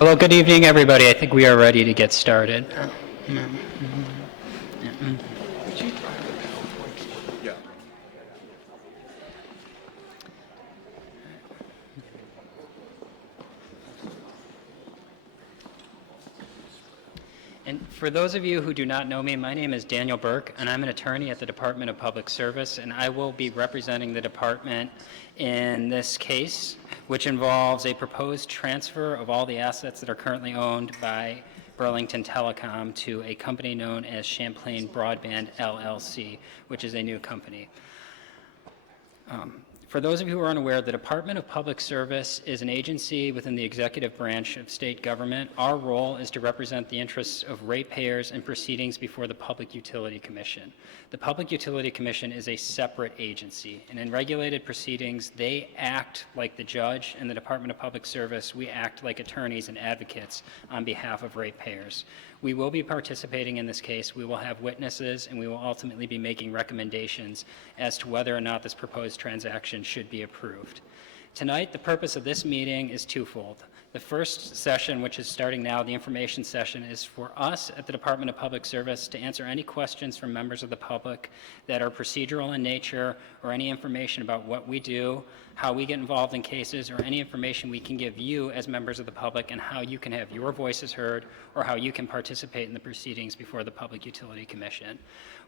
Well, good evening, everybody. I think we are ready to get started. And for those of you who do not know me, my name is Daniel Burke, and I'm an attorney at the Department of Public Service, and I will be representing the department in this case, which involves a proposed transfer of all the assets that are currently owned by Burlington Telecom to a company known as Champlain Broadband LLC, which is a new company. For those of you who are unaware, the Department of Public Service is an agency within the executive branch of state government. Our role is to represent the interests of ratepayers in proceedings before the Public Utility Commission. The Public Utility Commission is a separate agency, and in regulated proceedings, they act like the judge. In the Department of Public Service, we act like attorneys and advocates on behalf of ratepayers. We will be participating in this case. We will have witnesses, and we will ultimately be making recommendations as to whether or not this proposed transaction should be approved. Tonight, the purpose of this meeting is twofold. The first session, which is starting now, the information session, is for us at the Department of Public Service to answer any questions from members of the public that are procedural in nature, or any information about what we do, how we get involved in cases, or any information we can give you as members of the public and how you can have your voices heard or how you can participate in the proceedings before the Public Utility Commission.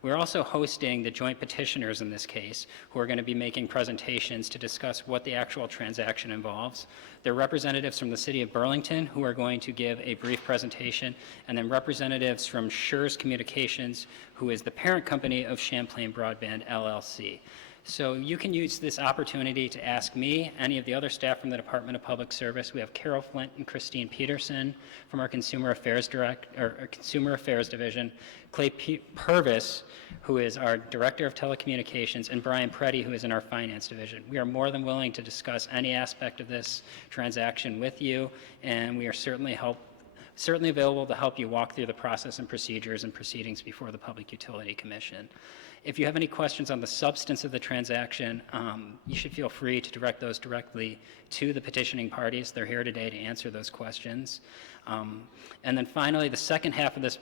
We're also hosting the joint petitioners in this case, who are going to be making presentations to discuss what the actual transaction involves. They're representatives from the city of Burlington who are going to give a brief presentation, and then representatives from Schurz Communications, who is the parent company of Champlain Broadband LLC. So you can use this opportunity to ask me, any of the other staff from the Department of Public Service. We have Carol Flint and Christine Peterson from our Consumer Affairs Division, Clay Purvis, who is our Director of Telecommunications, and Brian Preddy, who is in our Finance Division. We are more than willing to discuss any aspect of this transaction with you, and we are certainly available to help you walk through the process and procedures and proceedings before the Public Utility Commission. If you have any questions on the substance of the transaction, you should feel free to direct those directly to the petitioning parties. They're here today to answer those questions. And then finally, the second half of this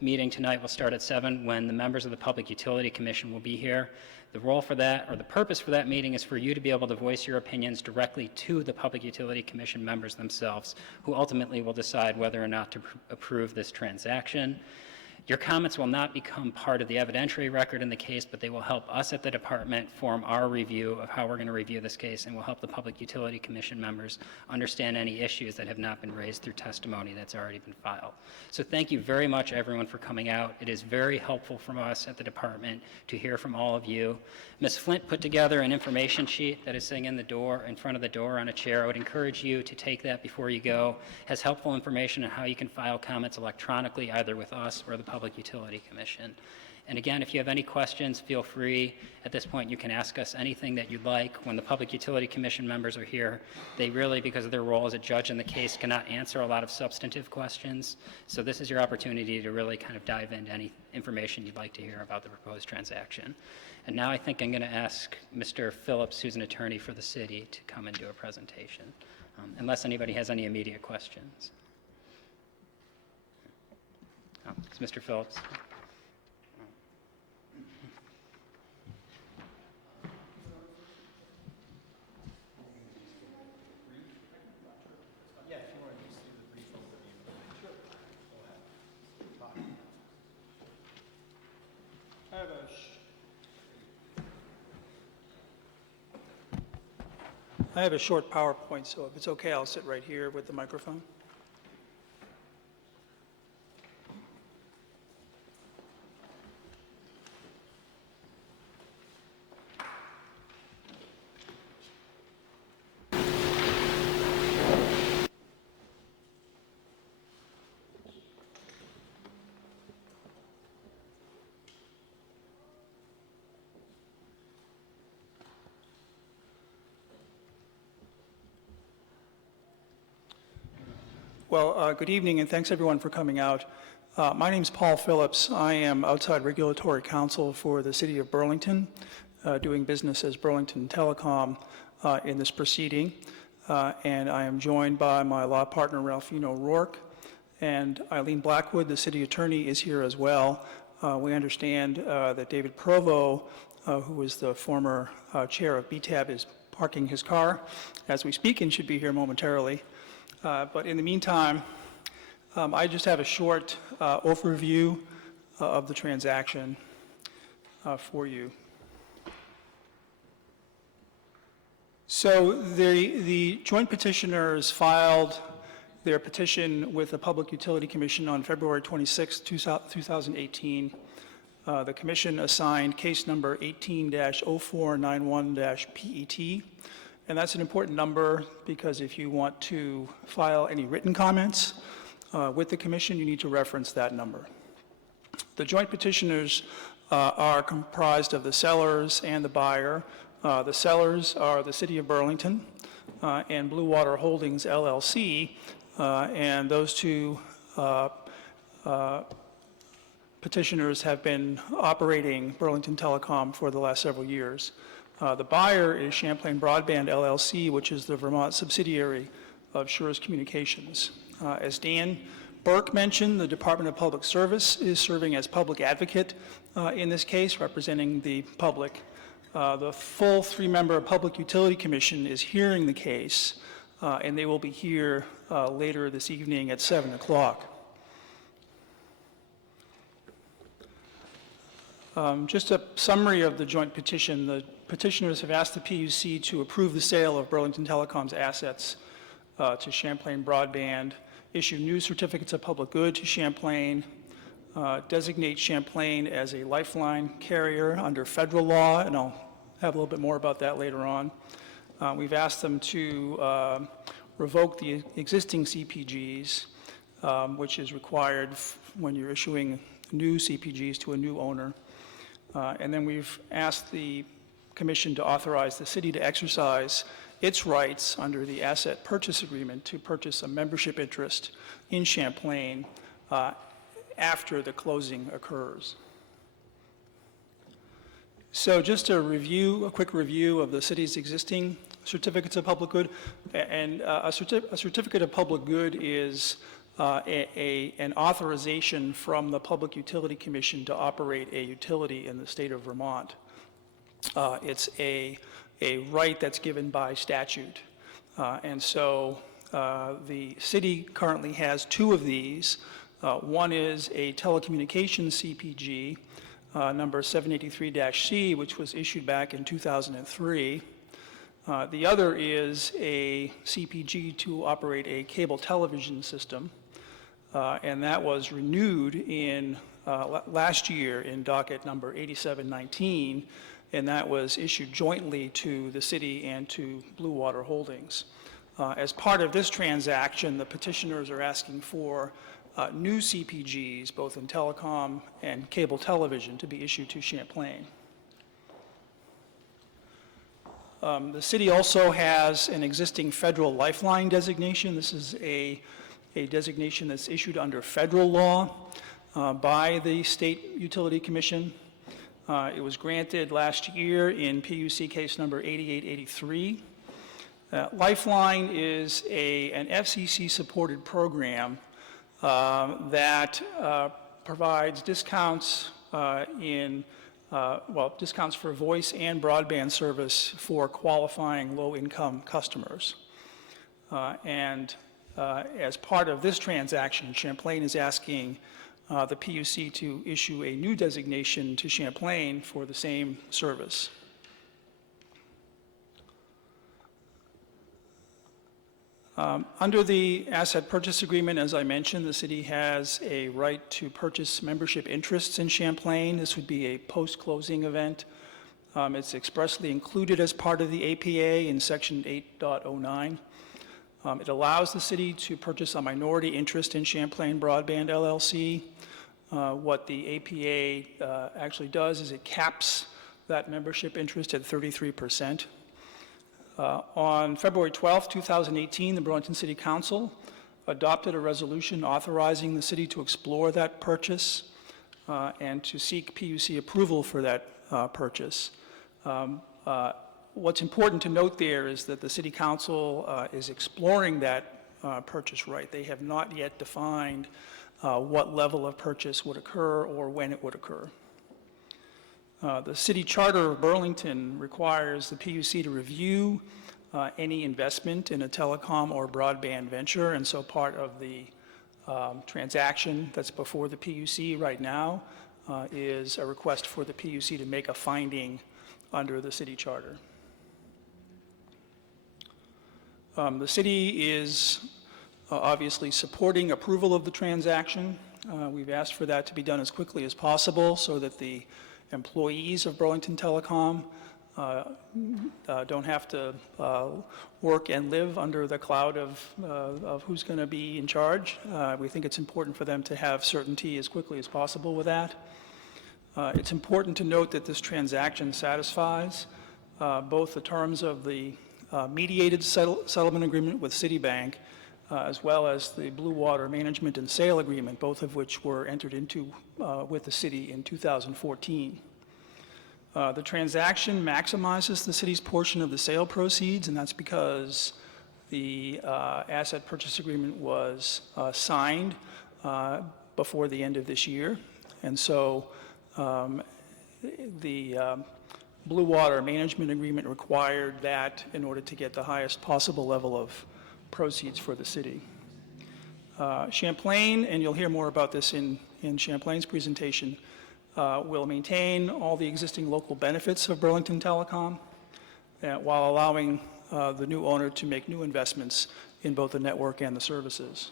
meeting tonight will start at 7 when the members of the Public Utility Commission will be here. The role for that, or the purpose for that meeting, is for you to be able to voice your opinions directly to the Public Utility Commission members themselves, who ultimately will decide whether or not to approve this transaction. Your comments will not become part of the evidentiary record in the case, but they will help us at the department form our review of how we're going to review this case, and will help the Public Utility Commission members understand any issues that have not been raised through testimony that's already been filed. So thank you very much, everyone, for coming out. It is very helpful from us at the department to hear from all of you. Ms. Flint put together an information sheet that is sitting in front of the door on a chair. I would encourage you to take that before you go. It has helpful information on how you can file comments electronically, either with us or the Public Utility Commission. And again, if you have any questions, feel free. At this point, you can ask us anything that you'd like. When the Public Utility Commission members are here, they really, because of their role as a judge in the case, cannot answer a lot of substantive questions. So this is your opportunity to really kind of dive into any information you'd like to hear about the proposed transaction. And now I think I'm going to ask Mr. Phillips, who's an attorney for the city, to come and do a presentation, unless anybody has any immediate questions. It's Mr. Phillips. Yeah, if you want to just do the brief overview. Sure. Go ahead. I have a short PowerPoint, so if it's okay, I'll sit right here with the microphone. Well, good evening, and thanks everyone for coming out. My name is Paul Phillips. I am outside regulatory counsel for the city of Burlington, doing business as Burlington Telecom in this proceeding. and I am joined by my law partner, Ralphino Rourke, and Eileen Blackwood, the city attorney, is here as well. We understand that David Provo, who is the former chair of BTAB, is parking his car as we speak and should be here momentarily. But in the meantime, I just have a short overview of the transaction for you. So the joint petitioners filed their petition with the Public Utility Commission on February 26, 2018. The commission assigned case number 18-0491-PET, and that's an important number because if you want to file any written comments with the commission, you need to reference that number. The joint petitioners are comprised of the sellers and the buyer. The sellers are the City of Burlington and Blue Water Holdings, LLC, and those two petitioners have been operating Burlington Telecom for the last several years. The buyer is Champlain Broadband, LLC, which is the Vermont subsidiary of Schurz Communications. As Dan Burke mentioned, the Department of Public Service is serving as public advocate in this case, representing the public. The full three-member Public Utility Commission is hearing the case, and they will be here later this evening at 7 o'clock. Just a summary of the joint petition. The petitioners have asked the PUC to approve the sale of Burlington Telecom's assets to Champlain Broadband, issue new certificates of public good to Champlain, designate Champlain as a Lifeline carrier under federal law, and I'll have a little bit more about that later on. We've asked them to revoke the existing CPGs, which is required when you're issuing new CPGs to a new owner. And then we've asked the commission to authorize the city to exercise its rights under the asset purchase agreement to purchase a membership interest in Champlain after the closing occurs. So just a quick review of the city's existing certificates of public good. And a certificate of public good is an authorization from the Public Utility Commission to operate a utility in the state of Vermont. It's a right that's given by statute. And so the city currently has two of these. One is a telecommunications CPG, number 783-C, which was issued back in 2003. The other is a CPG to operate a cable television system, and that was renewed in last year in docket number 8719, and that was issued jointly to the city and to Blue Water Holdings. As part of this transaction, the petitioners are asking for new CPGs, both in telecom and cable television, to be issued to Champlain. The city also has an existing federal Lifeline designation. This is a designation that's issued under federal law by the State Utility Commission. It was granted last year in PUC case number 8883. Lifeline is an FCC-supported program that provides discounts discounts for voice and broadband service for qualifying low-income customers. As part of this transaction, Champlain is asking the PUC to issue a new designation to Champlain for the same service. Under the asset purchase agreement, as I mentioned, the city has a right to purchase membership interests in Champlain. This would be a post-closing event. It's expressly included as part of the APA in section 8.09. It allows the city to purchase a minority interest in Champlain Broadband, LLC. What the APA actually does is it caps that membership interest at 33%. On February 12, 2018, the Burlington City Council adopted a resolution authorizing the city to explore that purchase and to seek PUC approval for that purchase. What's important to note there is that the City Council is exploring that purchase right. They have not yet defined what level of purchase would occur or when it would occur. The City Charter of Burlington requires the PUC to review any investment in a telecom or broadband venture, and so part of the transaction that's before the PUC right now is a request for the PUC to make a finding under the City Charter. The city is obviously supporting approval of the transaction. We've asked for that to be done as quickly as possible so that the employees of Burlington Telecom don't have to work and live under the cloud of who's going to be in charge. We think it's important for them to have certainty as quickly as possible with that. It's important to note that this transaction satisfies both the terms of the mediated settlement agreement with Citibank as well as the Blue Water Management and Sale Agreement, both of which were entered into with the city in 2014. The transaction maximizes the city's portion of the sale proceeds, and that's because the asset purchase agreement was signed before the end of this year. And so the Blue Water Management Agreement required that in order to get the highest possible level of proceeds for the city. Champlain, and you'll hear more about this in Champlain's presentation, will maintain all the existing local benefits of Burlington Telecom while allowing the new owner to make new investments in both the network and the services.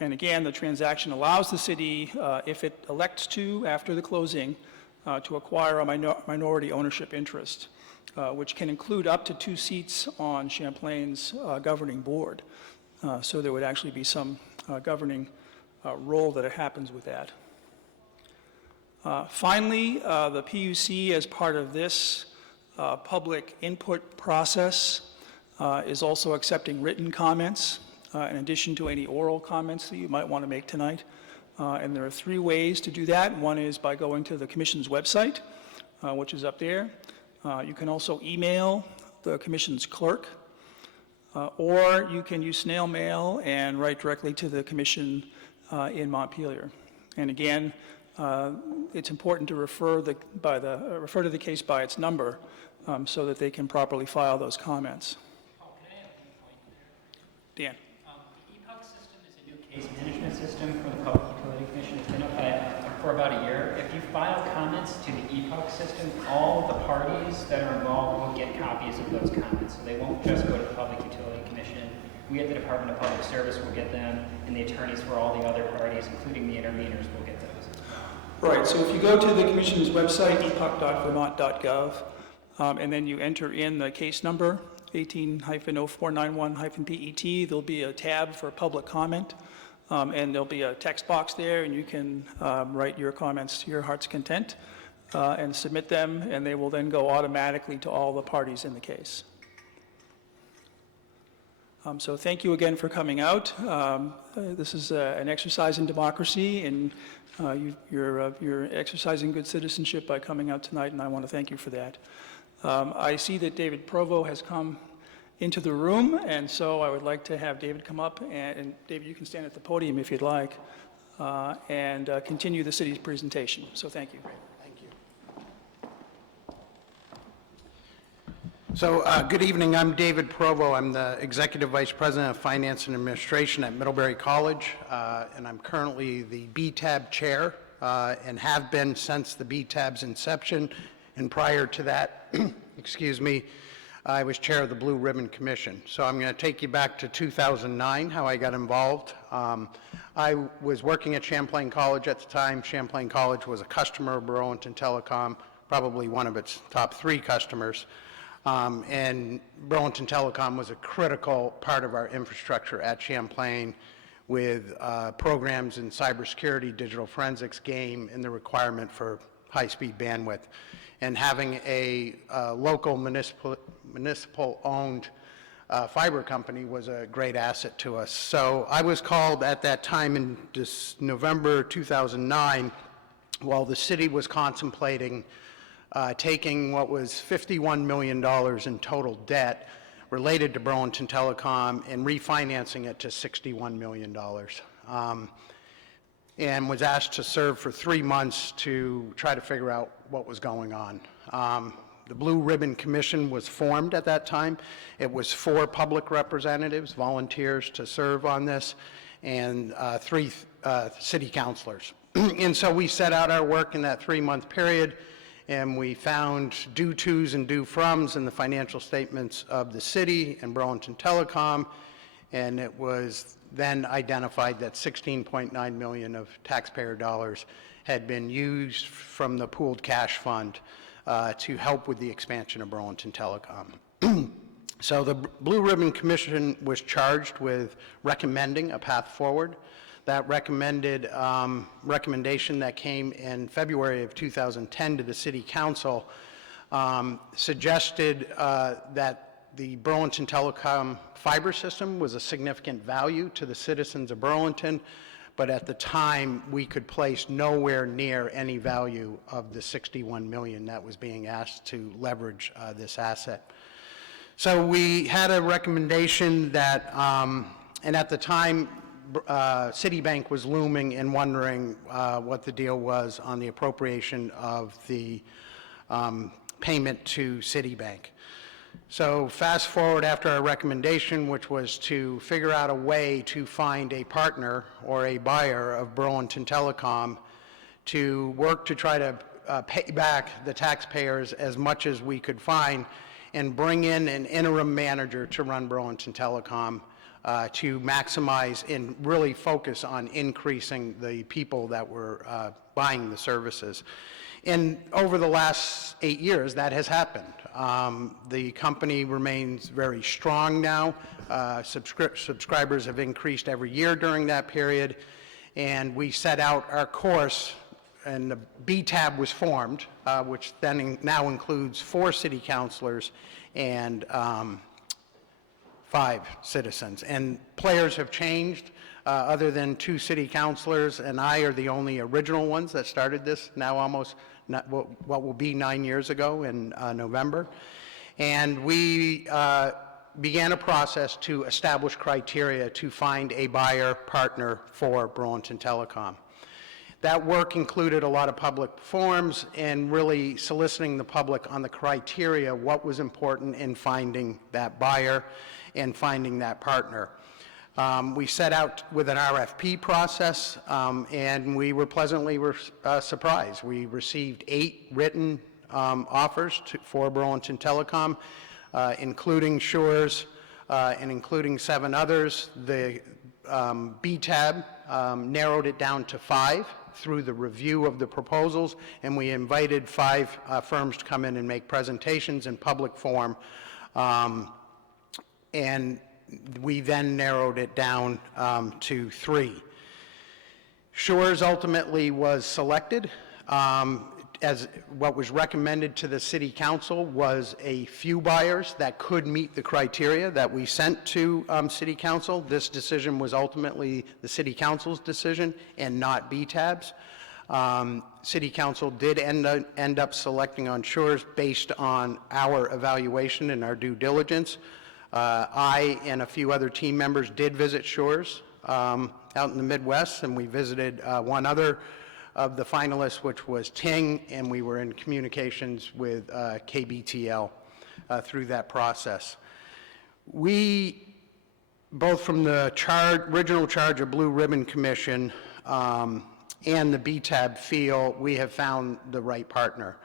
And again, the transaction allows the city, if it elects to, after the closing, to acquire a minority ownership interest, which can include up to 2 seats on Champlain's governing board. So there would actually be some governing role that happens with that. Finally, the PUC, as part of this public input process, is also accepting written comments in addition to any oral comments that you might want to make tonight. And there are 3 ways to do that. One is by going to the Commission's website, which is up there. You can also email the Commission's clerk, or you can use snail mail and write directly to the Commission in Montpelier. And again, it's important to refer to the case by its number so that they can properly file those comments. Paul, can I have a point there? Dan. The PUC system is a new case management system for the Public Utility Commission. It's been up for about a year. If you file comments to the PUC system, all the parties that are involved will get copies of those comments. So they won't just go to the Public Utility Commission. We at the Department of Public Service will get them, and the attorneys for all the other parties, including the interveners, will get those. Right, so if you go to the Commission's website, epuc.vermont.gov, and then you enter in the case number, 18-0491-PET, there'll be a tab for public comment, and there'll be a text box there, and you can write your comments to your heart's content and submit them, and they will then go automatically to all the parties in the case. So thank you again for coming out. This is an exercise in democracy, and you're exercising good citizenship by coming out tonight, and I want to thank you for that. I see that David Provo has come into the room, and so I would like to have David come up, and David, you can stand at the podium if you'd like, and continue the city's presentation. So thank you. So good evening, I'm David Provo. I'm the Executive Vice President of Finance and Administration at Middlebury College, and I'm currently the BTAB Chair and have been since the BTAB's inception. And prior to that, excuse me, I was Chair of the Blue Ribbon Commission. So I'm going to take you back to 2009, how I got involved. I was working at Champlain College at the time. Champlain College was a customer of Burlington Telecom, probably one of its top 3 customers. And Burlington Telecom was a critical part of our infrastructure at Champlain with programs in cybersecurity, digital forensics, game, and the requirement for high-speed bandwidth. And having a local municipal-owned fiber company was a great asset to us. So I was called at that time in November 2009 while the city was contemplating taking what was $51 million in total debt related to Burlington Telecom and refinancing it to $61 million. And was asked to serve for 3 months to try to figure out what was going on. The Blue Ribbon Commission was formed at that time. It was 4 public representatives, volunteers to serve on this, and 3 city councilors. And so we set out our work in that 3-month period, and we found due tos and due froms in the financial statements of the city and Burlington Telecom, and it was then identified that $16.9 million of taxpayer dollars had been used from the pooled cash fund to help with the expansion of Burlington Telecom. So the Blue Ribbon Commission was charged with recommending a path forward. That recommendation that came in February of 2010 to the City Council suggested that the Burlington Telecom fiber system was a significant value to the citizens of Burlington, but at the time we could place nowhere near any value of the $61 million that was being asked to leverage this asset. So we had a recommendation that, and at the time, Citibank was looming and wondering what the deal was on the appropriation of the payment to Citibank. So fast forward after our recommendation, which was to figure out a way to find a partner or a buyer of Burlington Telecom to work to try to pay back the taxpayers as much as we could find and bring in an interim manager to run Burlington Telecom to maximize and really focus on increasing the people that were buying the services. And over the last 8 years, that has happened. The company remains very strong now. Subscribers have increased every year during that period. And we set out our course, and the B-tab was formed, which then now includes 4 city councilors and 5 citizens. And players have changed. Other than 2 city councilors and I are the only original ones that started this now almost what will be 9 years ago in November. And we began a process to establish criteria to find a buyer partner for Burlington Telecom. That work included a lot of public forums and really soliciting the public on the criteria, what was important in finding that buyer and finding that partner. We set out with an RFP process, and we were pleasantly surprised. We received 8 written offers for Burlington Telecom, including Schurz and including 7 others. The B-tab narrowed it down to 5 through the review of the proposals, and we invited 5 firms to come in and make presentations in public forum. And we then narrowed it down to 3. Schurz ultimately was selected. As what was recommended to the City Council was a few buyers that could meet the criteria that we sent to City Council. This decision was ultimately the City Council's decision and not B-tab's. City Council did end up selecting on Schurz based on our evaluation and our due diligence. I and a few other team members did visit Schurz out in the Midwest, and we visited one other of the finalists, which was Ting, and we were in communications with KBTL through that process. We, both from the original charge of Blue Ribbon Commission and the B-tab feel we have found the right partner.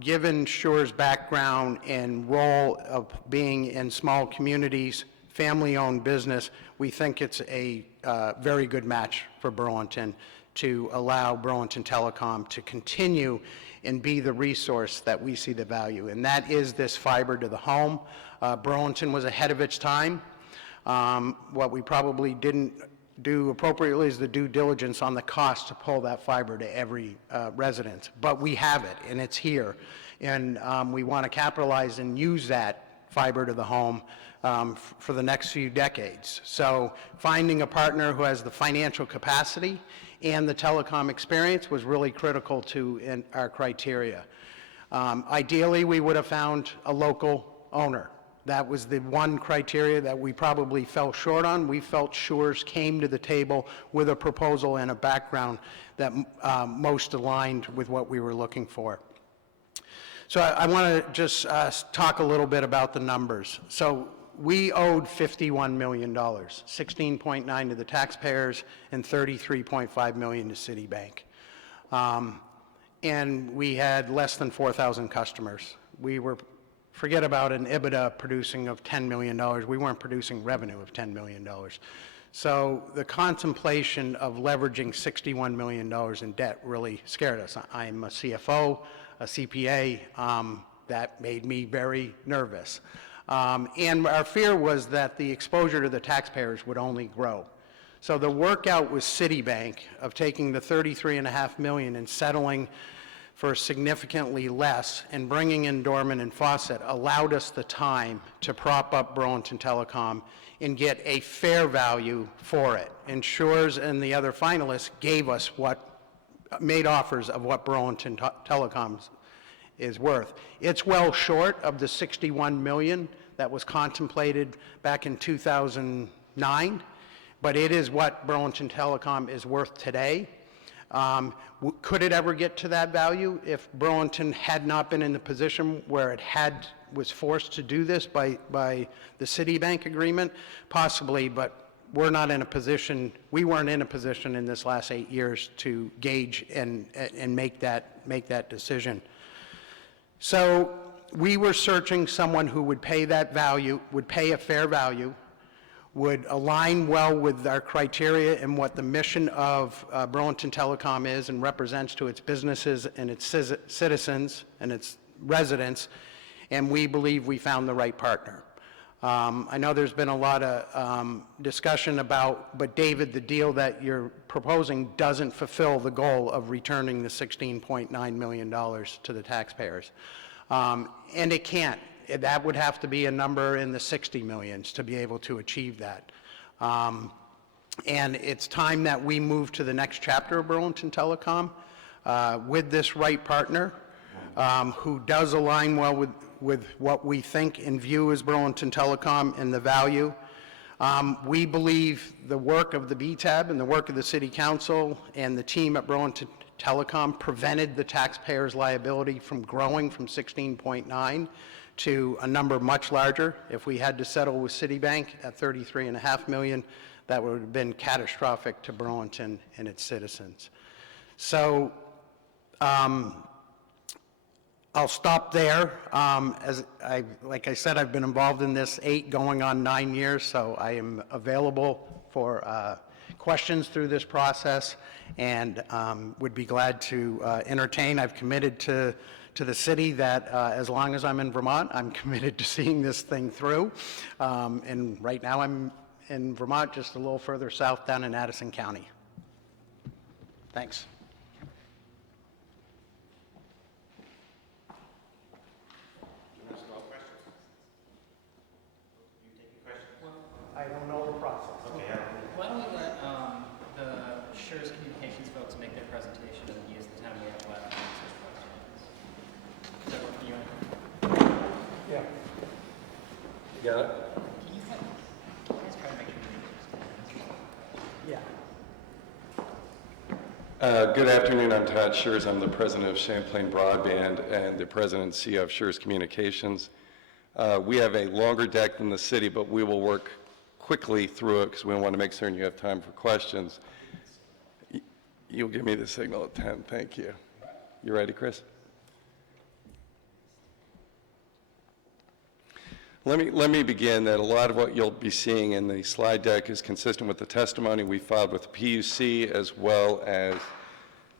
Given Schurz's background and role of being in small communities, family-owned business, we think it's a very good match for Burlington to allow Burlington Telecom to continue and be the resource that we see the value. And that is this fiber to the home. Burlington was ahead of its time. What we probably didn't do appropriately is the due diligence on the cost to pull that fiber to every residence. But we have it, and it's here. And we want to capitalize and use that fiber to the home for the next few decades. So finding a partner who has the financial capacity and the telecom experience was really critical to our criteria. Ideally, we would have found a local owner. That was the one criteria that we probably fell short on. We felt Schurz came to the table with a proposal and a background that most aligned with what we were looking for. So I want to just talk a little bit about the numbers. So we owed $51 million, 16.9 to the taxpayers and 33.5 million to Citibank. And we had less than 4,000 customers. We were, forget about an EBITDA producing of $10 million. We weren't producing revenue of $10 million. So the contemplation of leveraging $61 million in debt really scared us. I'm a CFO, a CPA, that made me very nervous. And our fear was that the exposure to the taxpayers would only grow. So the workout with Citibank of taking the $33.5 million and settling for significantly less and bringing in Dorman and Fawcett allowed us the time to prop up Burlington Telecom and get a fair value for it. And Schurz and the other finalists gave us made offers of what Burlington Telecom is worth. It's well short of the $61 million that was contemplated back in 2009, but it is what Burlington Telecom is worth today. Could it ever get to that value if Burlington had not been in the position where it was forced to do this by the Citibank agreement? Possibly, but we're not in a position, we weren't in a position in this last 8 years to gauge and make that decision. So we were searching someone who would pay that value, would pay a fair value, would align well with our criteria and what the mission of Burlington Telecom is and represents to its businesses and its citizens and its residents, and we believe we found the right partner. I know there's been a lot of discussion about, but David, the deal that you're proposing doesn't fulfill the goal of returning the $16.9 million to the taxpayers. And it can't. That would have to be a number in the 60 millions to be able to achieve that. And it's time that we move to the next chapter of Burlington Telecom with this right partner who does align well with what we think and view as Burlington Telecom and the value. We believe the work of the BTAB and the work of the City Council and the team at Burlington Telecom prevented the taxpayers' liability from growing from 16.9 to a number much larger. If we had to settle with Citibank at $33.5 million, that would have been catastrophic to Burlington and its citizens. So I'll stop there. Like I said, I've been involved in this 8 going on 9 years, so I am available for questions through this process and would be glad to entertain. I've committed to the city that as long as I'm in Vermont, I'm committed to seeing this thing through. And right now I'm in Vermont, just a little further south down in Addison County. Thanks. I don't know the process. Okay. Why don't we let the Schurz Communications folks make their presentation and use the time we have left to answer questions. Does that work for you? Yeah. You got it? Can you guys try to make sure you Yeah. Good afternoon. I'm Todd Schurz. I'm the president of Champlain Broadband and the president and CEO of Schurz Communications. We have a longer deck than the city, but we will work quickly through it because we want to make certain you have time for questions. You'll give me the signal at 10. Thank you. You ready, Chris? Let me begin that a lot of what you'll be seeing in the slide deck is consistent with the testimony we filed with the PUC as well as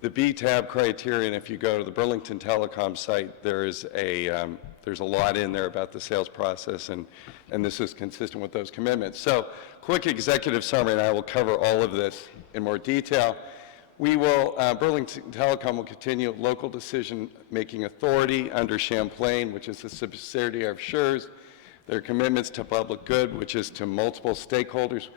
the BTAB criteria. And if you go to the Burlington Telecom site, there's a lot in there about the sales process, and this is consistent with those commitments. So, quick executive summary, and I will cover all of this in more detail. Burlington Telecom will continue local decision-making authority under Champlain, which is a subsidiary of Schurz. Their commitments to public good, which is to multiple stakeholders.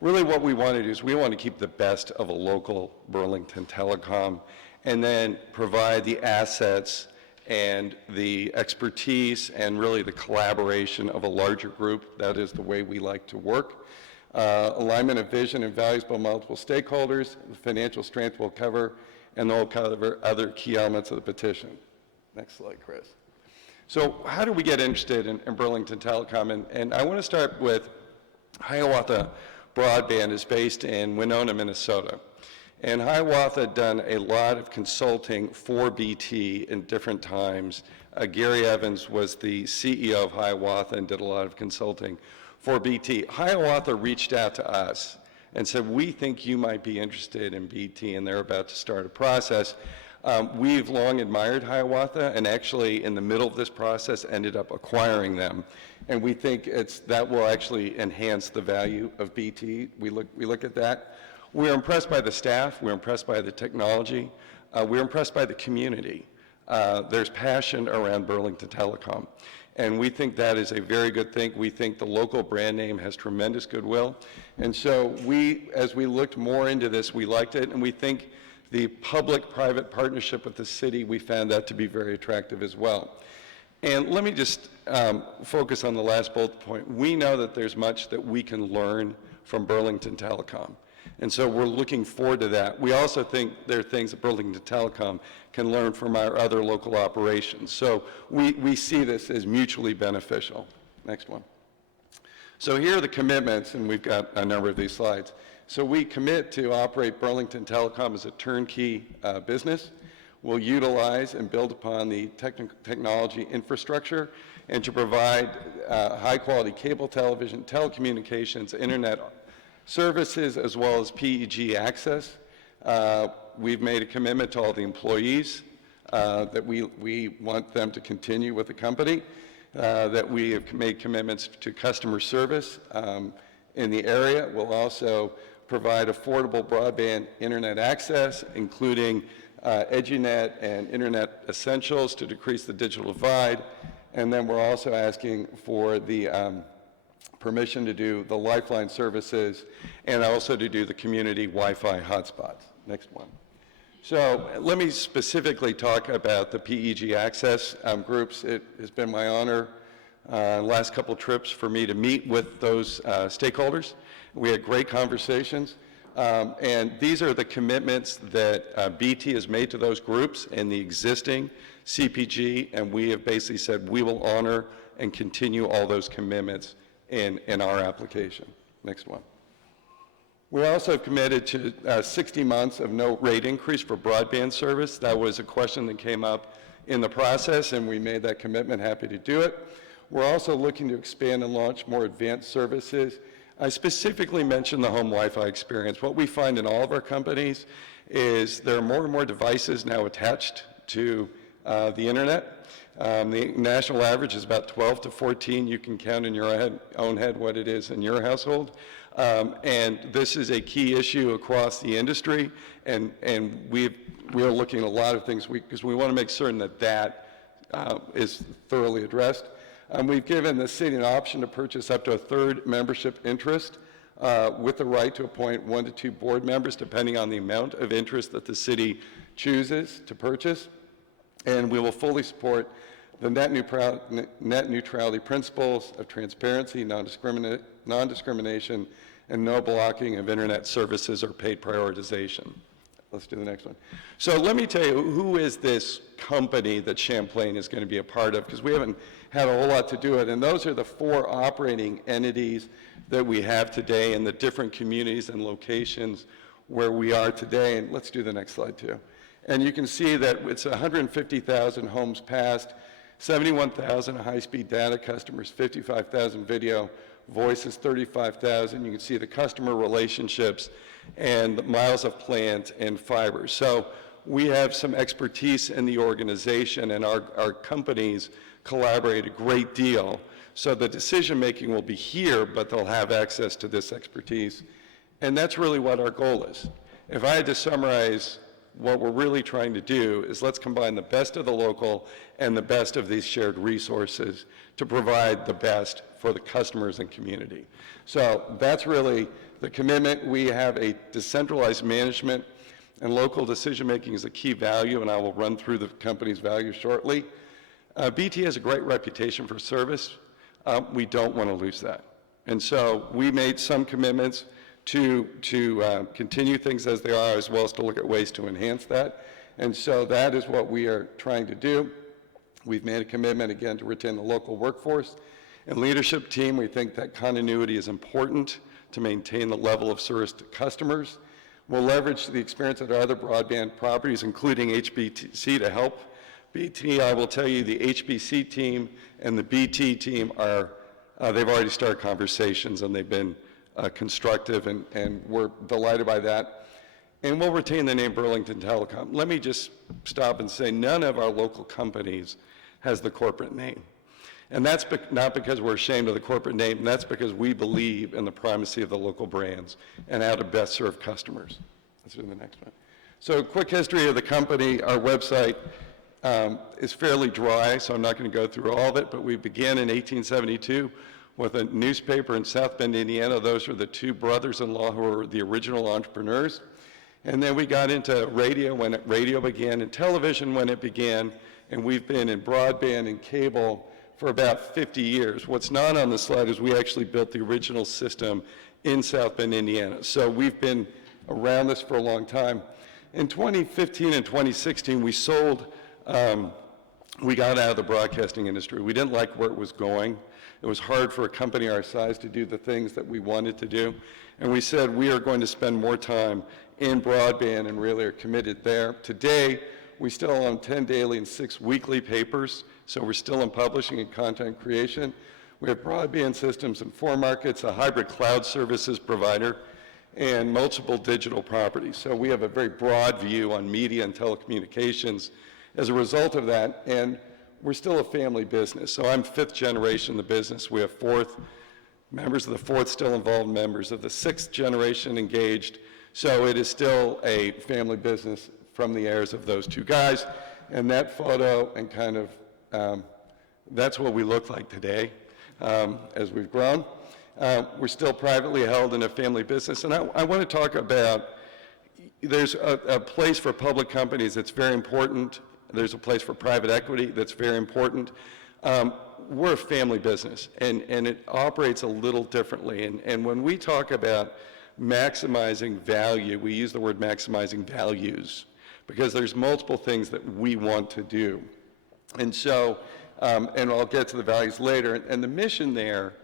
Really what we want to do is we want to keep the best of a local Burlington Telecom and then provide the assets and the expertise and really the collaboration of a larger group. That is the way we like to work. Alignment of vision and values by multiple stakeholders. The financial strength will cover, and they'll cover other key elements of the petition. Next slide, Chris. So how do we get interested in Burlington Telecom? And I want to start with Hiawatha Broadband is based in Winona, Minnesota. And Hiawatha had done a lot of consulting for BT in different times. Gary Evans was the CEO of Hiawatha and did a lot of consulting for BT. Hiawatha reached out to us and said, we think you might be interested in BT, and they're about to start a process. We've long admired Hiawatha, and actually in the middle of this process ended up acquiring them. And we think that will actually enhance the value of BT. We look at that. We're impressed by the staff, we're impressed by the technology, we're impressed by the community. There's passion around Burlington Telecom, and we think that is a very good thing. We think the local brand name has tremendous goodwill, and so as we looked more into this, we liked it, and we think the public-private partnership with the city, we found that to be very attractive as well. And let me just focus on the last bullet point. We know that there's much that we can learn from Burlington Telecom. And so we're looking forward to that. We also think there are things that Burlington Telecom can learn from our other local operations. So we see this as mutually beneficial. Next one. So here are the commitments, and we've got a number of these slides. So we commit to operate Burlington Telecom as a turnkey business. We'll utilize and build upon the technology infrastructure and to provide high-quality cable television, telecommunications, internet services, as well as PUC access. We've made a commitment to all the employees that we want them to continue with the company, that we have made commitments to customer service in the area. We'll also provide affordable broadband internet access, including EduNet and Internet Essentials to decrease the digital divide. And then we're also asking for the permission to do the Lifeline services and also to do the community Wi-Fi hotspots. Next one. So let me specifically talk about the PUC access groups. It has been my honor last couple trips for me to meet with those stakeholders. We had great conversations. And these are the commitments that BT has made to those groups and the existing CPG, and we have basically said we will honor and continue all those commitments in our application. Next one. We also committed to 60 months of no rate increase for broadband service. That was a question that came up in the process, and we made that commitment, happy to do it. We're also looking to expand and launch more advanced services. I specifically mentioned the home Wi-Fi experience. What we find in all of our companies is there are more and more devices now attached to the internet. The national average is about 12 to 14. You can count in your own head what it is in your household. And this is a key issue across the industry, and we are looking at a lot of things because we want to make certain that that is thoroughly addressed. We've given the city an option to purchase up to a third membership interest with the right to appoint 1 to 2 board members depending on the amount of interest that the city chooses to purchase. And we will fully support the net neutrality principles of transparency, non-discrimination, and no blocking of internet services or paid prioritization. Let's do the next one. So let me tell you, who is this company that Champlain is going to be a part of? Because we haven't had a whole lot to do it. And those are the 4 operating entities that we have today in the different communities and locations where we are today. And let's do the next slide too. And you can see that it's 150,000 homes passed, 71,000 high-speed data customers, 55,000 video, voices 35,000. You can see the customer relationships and the miles of plant and fiber. So we have some expertise in the organization, and our companies collaborate a great deal. So the decision-making will be here, but they'll have access to this expertise. And that's really what our goal is. If I had to summarize what we're really trying to do is let's combine the best of the local and the best of these shared resources to provide the best for the customers and community. So that's really the commitment. We have a decentralized management, and local decision-making is a key value, and I will run through the company's values shortly. BT has a great reputation for service. We don't want to lose that. And so we made some commitments to continue things as they are, as well as to look at ways to enhance that. And so that is what we are trying to do. We've made a commitment, again, to retain the local workforce and leadership team. We think that continuity is important to maintain the level of service to customers. We'll leverage the experience of our other broadband properties, including HBC, to help BT. I will tell you the HBC team and the BT team are, they've already started conversations, and they've been constructive, and we're delighted by that. And we'll retain the name Burlington Telecom. Let me just stop and say none of our local companies has the corporate name. And that's not because we're ashamed of the corporate name, that's because we believe in the primacy of the local brands and how to best serve customers. Let's do the next one. So a quick history of the company. Our website is fairly dry, so I'm not going to go through all of it, but we began in 1872 with a newspaper in South Bend, Indiana. Those are the two brothers-in-law who were the original entrepreneurs. And then we got into radio when radio began, and television when it began, and we've been in broadband and cable for about 50 years. What's not on the slide is we actually built the original system in South Bend, Indiana. So we've been around this for a long time. In 2015 and 2016, we sold, we got out of the broadcasting industry. We didn't like where it was going. It was hard for a company our size to do the things that we wanted to do. And we said we are going to spend more time in broadband and really are committed there. Today, we still own 10 daily and 6 weekly papers, so we're still in publishing and content creation. We have broadband systems in 4 markets, a hybrid cloud services provider, and multiple digital properties. So we have a very broad view on media and telecommunications as a result of that, and we're still a family business. So I'm 5th generation in the business. We have 4th, members of the 4th still involved, members of the 6th generation engaged. So it is still a family business from the heirs of those 2 guys. And that photo and kind of, that's what we look like today as we've grown. We're still privately held in a family business. And I want to talk about, there's a place for public companies that's very important. There's a place for private equity that's very important. We're a family business, and it operates a little differently. And when we talk about maximizing value, we use the word maximizing values, because there's multiple things that we want to do. And so, and I'll get to the values later, and the mission there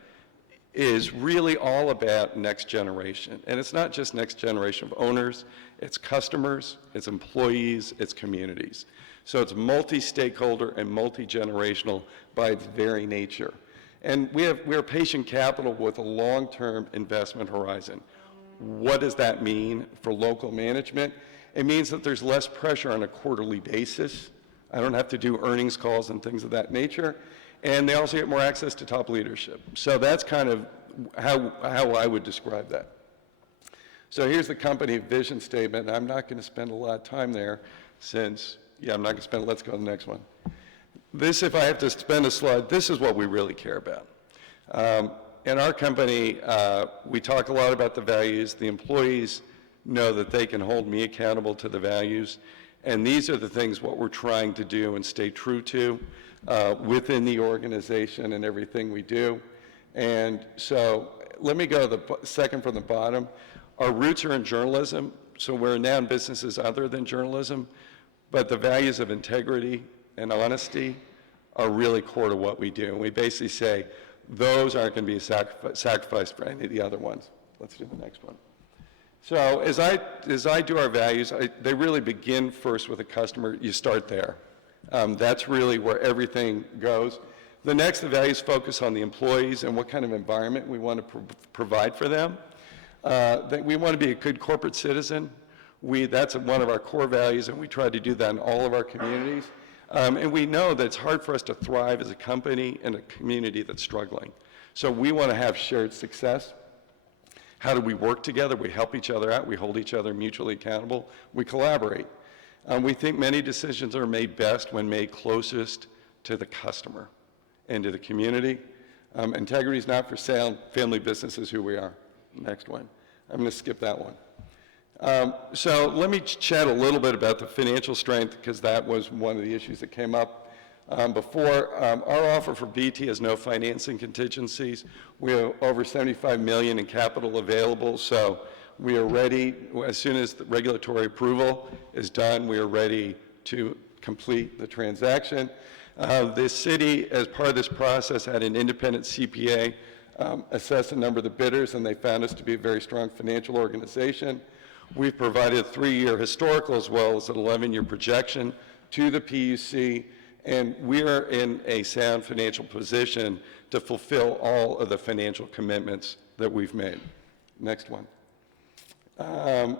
is really all about next generation. And it's not just next generation of owners, it's customers, it's employees, it's communities. So it's multi-stakeholder and multi-generational by its very nature. And we're patient capital with a long-term investment horizon. What does that mean for local management? It means that there's less pressure on a quarterly basis. I don't have to do earnings calls and things of that nature. And they also get more access to top leadership. So that's kind of how I would describe that. So here's the company vision statement. I'm not going to spend a lot of time there since, I'm not going to spend, let's go to the next one. This, if I have to spend a slide, this is what we really care about. In our company, we talk a lot about the values. The employees know that they can hold me accountable to the values. And these are the things what we're trying to do and stay true to within the organization and everything we do. And so let me go to the second from the bottom. Our roots are in journalism, so we're now in businesses other than journalism, but the values of integrity and honesty are really core to what we do. And we basically say, those aren't going to be sacrificed for any of the other ones. Let's do the next one. So as I do our values, they really begin first with a customer. You start there. That's really where everything goes. The next, the values focus on the employees and what kind of environment we want to provide for them. That we want to be a good corporate citizen. That's one of our core values, and we try to do that in all of our communities. And we know that it's hard for us to thrive as a company in a community that's struggling. So we want to have shared success. How do we work together? We help each other out. We hold each other mutually accountable. We collaborate. We think many decisions are made best when made closest to the customer and to the community. Integrity is not for sale. Family business is who we are. Next one. I'm going to skip that one. So let me chat a little bit about the financial strength, because that was one of the issues that came up. Our offer for BT has no financing contingencies. We have over $75 million in capital available, so we are ready. As soon as the regulatory approval is done, we are ready to complete the transaction. The city, as part of this process, had an independent CPA assess a number of the bidders, and they found us to be a very strong financial organization. We've provided a 3-year historical as well as an 11-year projection to the PUC, and we are in a sound financial position to fulfill all of the financial commitments that we've made. Next one. How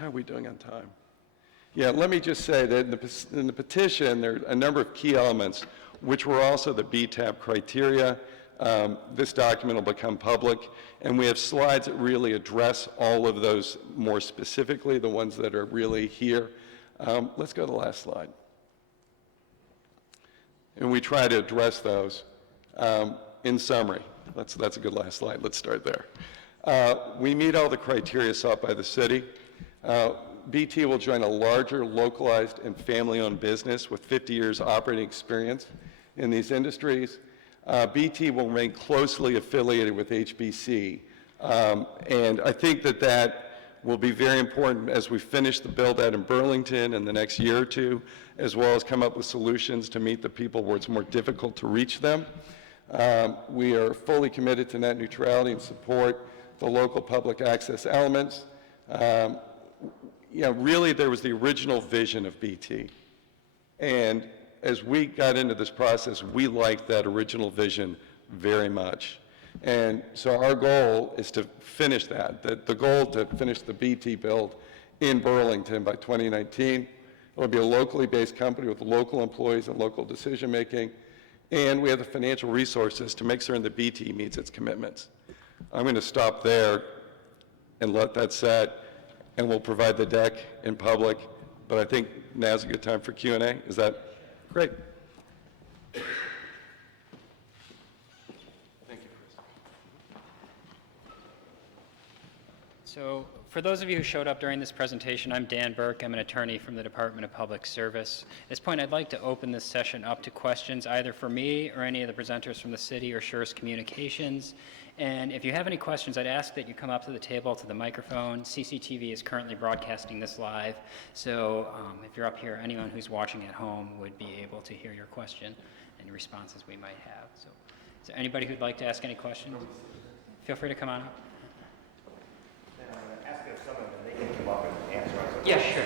are we doing on time? Yeah, let me just say that in the petition, there are a number of key elements, which were also the BTAB criteria. This document will become public, and we have slides that really address all of those more specifically, the ones that are really here. Let's go to the last slide. And we try to address those. In summary, that's a good last slide. Let's start there. We meet all the criteria sought by the city. BT will join a larger, localized, and family-owned business with 50 years operating experience in these industries. BT will remain closely affiliated with HBC. And I think that will be very important as we finish the build-out in Burlington in the next year or two, as well as come up with solutions to meet the people where it's more difficult to reach them. We are fully committed to net neutrality and support the local public access elements. Really, there was the original vision of BT. And as we got into this process, we liked that original vision very much. And so our goal is to finish that. The goal to finish the BT build in Burlington by 2019. It will be a locally based company with local employees and local decision making. And we have the financial resources to make certain that BT meets its commitments. I'm going to stop there and let that set, and we'll provide the deck in public. But I think now's a good time for Q&A. Is that great? Thank you, Chris. So for those of you who showed up during this presentation, I'm Dan Burke. I'm an attorney from the Department of Public Service. At this point, I'd like to open this session up to questions either for me or any of the presenters from the city or Schurz Communications. And if you have any questions, I'd ask that you come up to the table, to the microphone. CCTV is currently broadcasting this live. So if you're up here, anyone who's watching at home would be able to hear your question and responses we might have. So is there anybody who'd like to ask any questions? Feel free to come on up. And I'm going to ask if some of them, they can come up and answer us. Yeah, sure.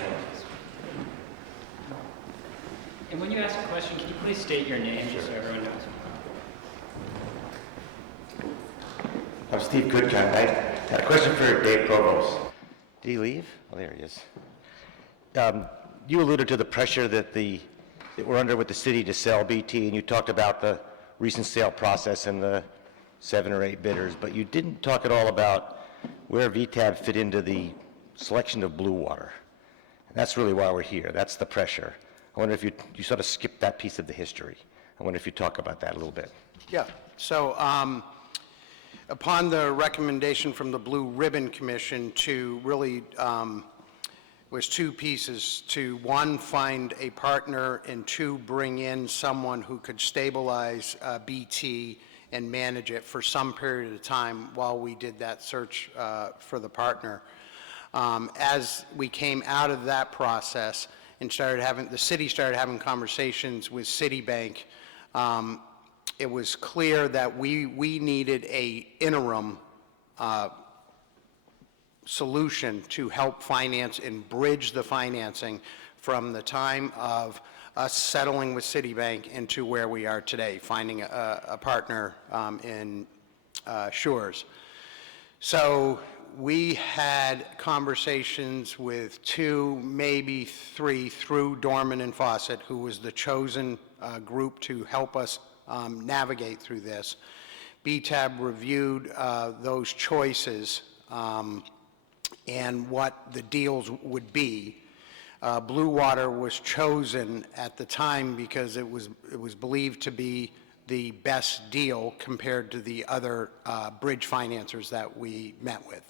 And when you ask a question, can you please state your name just so everyone knows? I'm Steve Goodkind. I had a question for Dave Provost. Did he leave? Oh, there he is. You alluded to the pressure that we're under with the city to sell BT, and you talked about the recent sale process and the 7 or 8 bidders, but you didn't talk at all about where VTAB fit into the selection of Blue Water. And that's really why we're here. That's the pressure. I wonder if you sort of skipped that piece of the history. I wonder if you talk about that a little bit. Yeah, so upon the recommendation from the Blue Ribbon Commission to really, was 2 pieces: to 1, find a partner, and 2, bring in someone who could stabilize BT and manage it for some period of time while we did that search for the partner. As we came out of that process and the city started having conversations with Citibank, it was clear that we needed a interim solution to help finance and bridge the financing from the time of us settling with Citibank into where we are today, finding a partner in Schurz. So we had conversations with 2, maybe 3, through Dorman and Fawcett, who was the chosen group to help us navigate through this. BTAB reviewed those choices and what the deals would be. Blue Water was chosen at the time because it was believed to be the best deal compared to the other bridge financiers that we met with.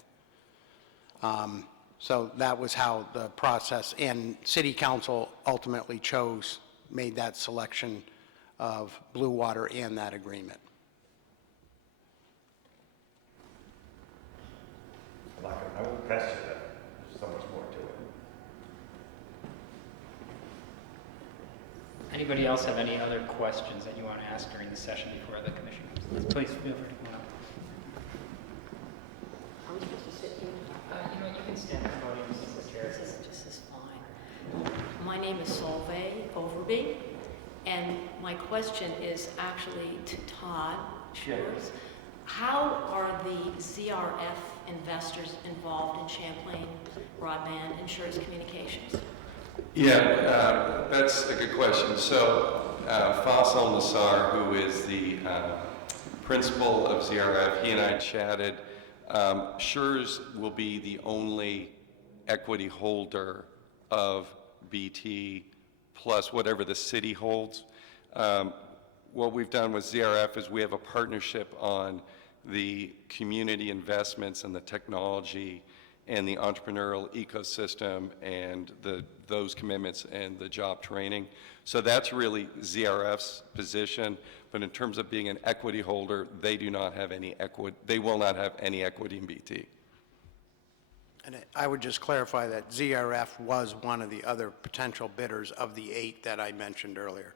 So that was how the process, and City Council ultimately chose made that selection of Blue Water and that agreement. I won't press you, but there's so much more to it. Anybody else have any other questions that you want to ask during the session before the commission comes? Please feel free to come up. Are we supposed to sit here? You can stand at the podium and sit with chairs. This is fine. My name is Solveig Overby, and my question is actually to Todd Schurz. How are the ZRF investors involved in Champlain Broadband and Schurz Communications? Yeah, that's a good question. So Faisal Nassar, who is the principal of ZRF, he and I chatted. Schurz will be the only equity holder of BT plus whatever the city holds. What we've done with ZRF is we have a partnership on the community investments and the technology and the entrepreneurial ecosystem and those commitments and the job training. So that's really ZRF's position. But in terms of being an equity holder, they do not have any equity. They will not have any equity in BT. And I would just clarify that ZRF was one of the other potential bidders of the 8 that I mentioned earlier.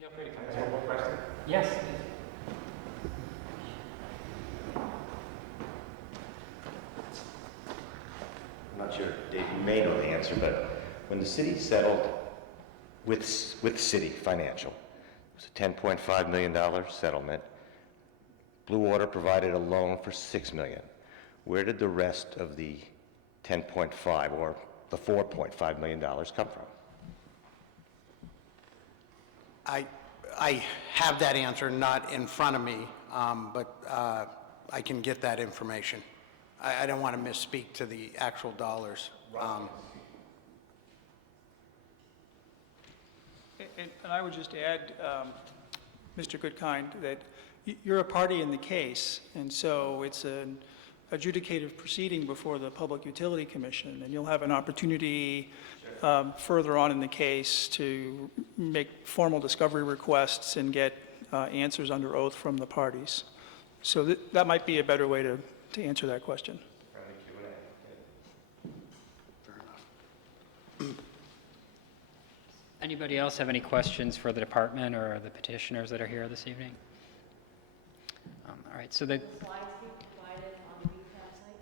Feel free to come back. One more question? Yes. I'm not sure, Dave, you may know the answer, but when the city settled with City Financial, it was a $10.5 million settlement. Blue Water provided a loan for $6 million. Where did the rest of the 10.5 or the $4.5 million come from? I have that answer not in front of me, but I can get that information. I don't want to misspeak to the actual dollars. And I would just add, Mr. Goodkind, that you're a party in the case, and so it's an adjudicative proceeding before the Public Utility Commission, and you'll have an opportunity further on in the case to make formal discovery requests and get answers under oath from the parties. So that might be a better way to answer that question. Anybody else have any questions for the department or the petitioners that are here this evening? All right, so the Slides be provided on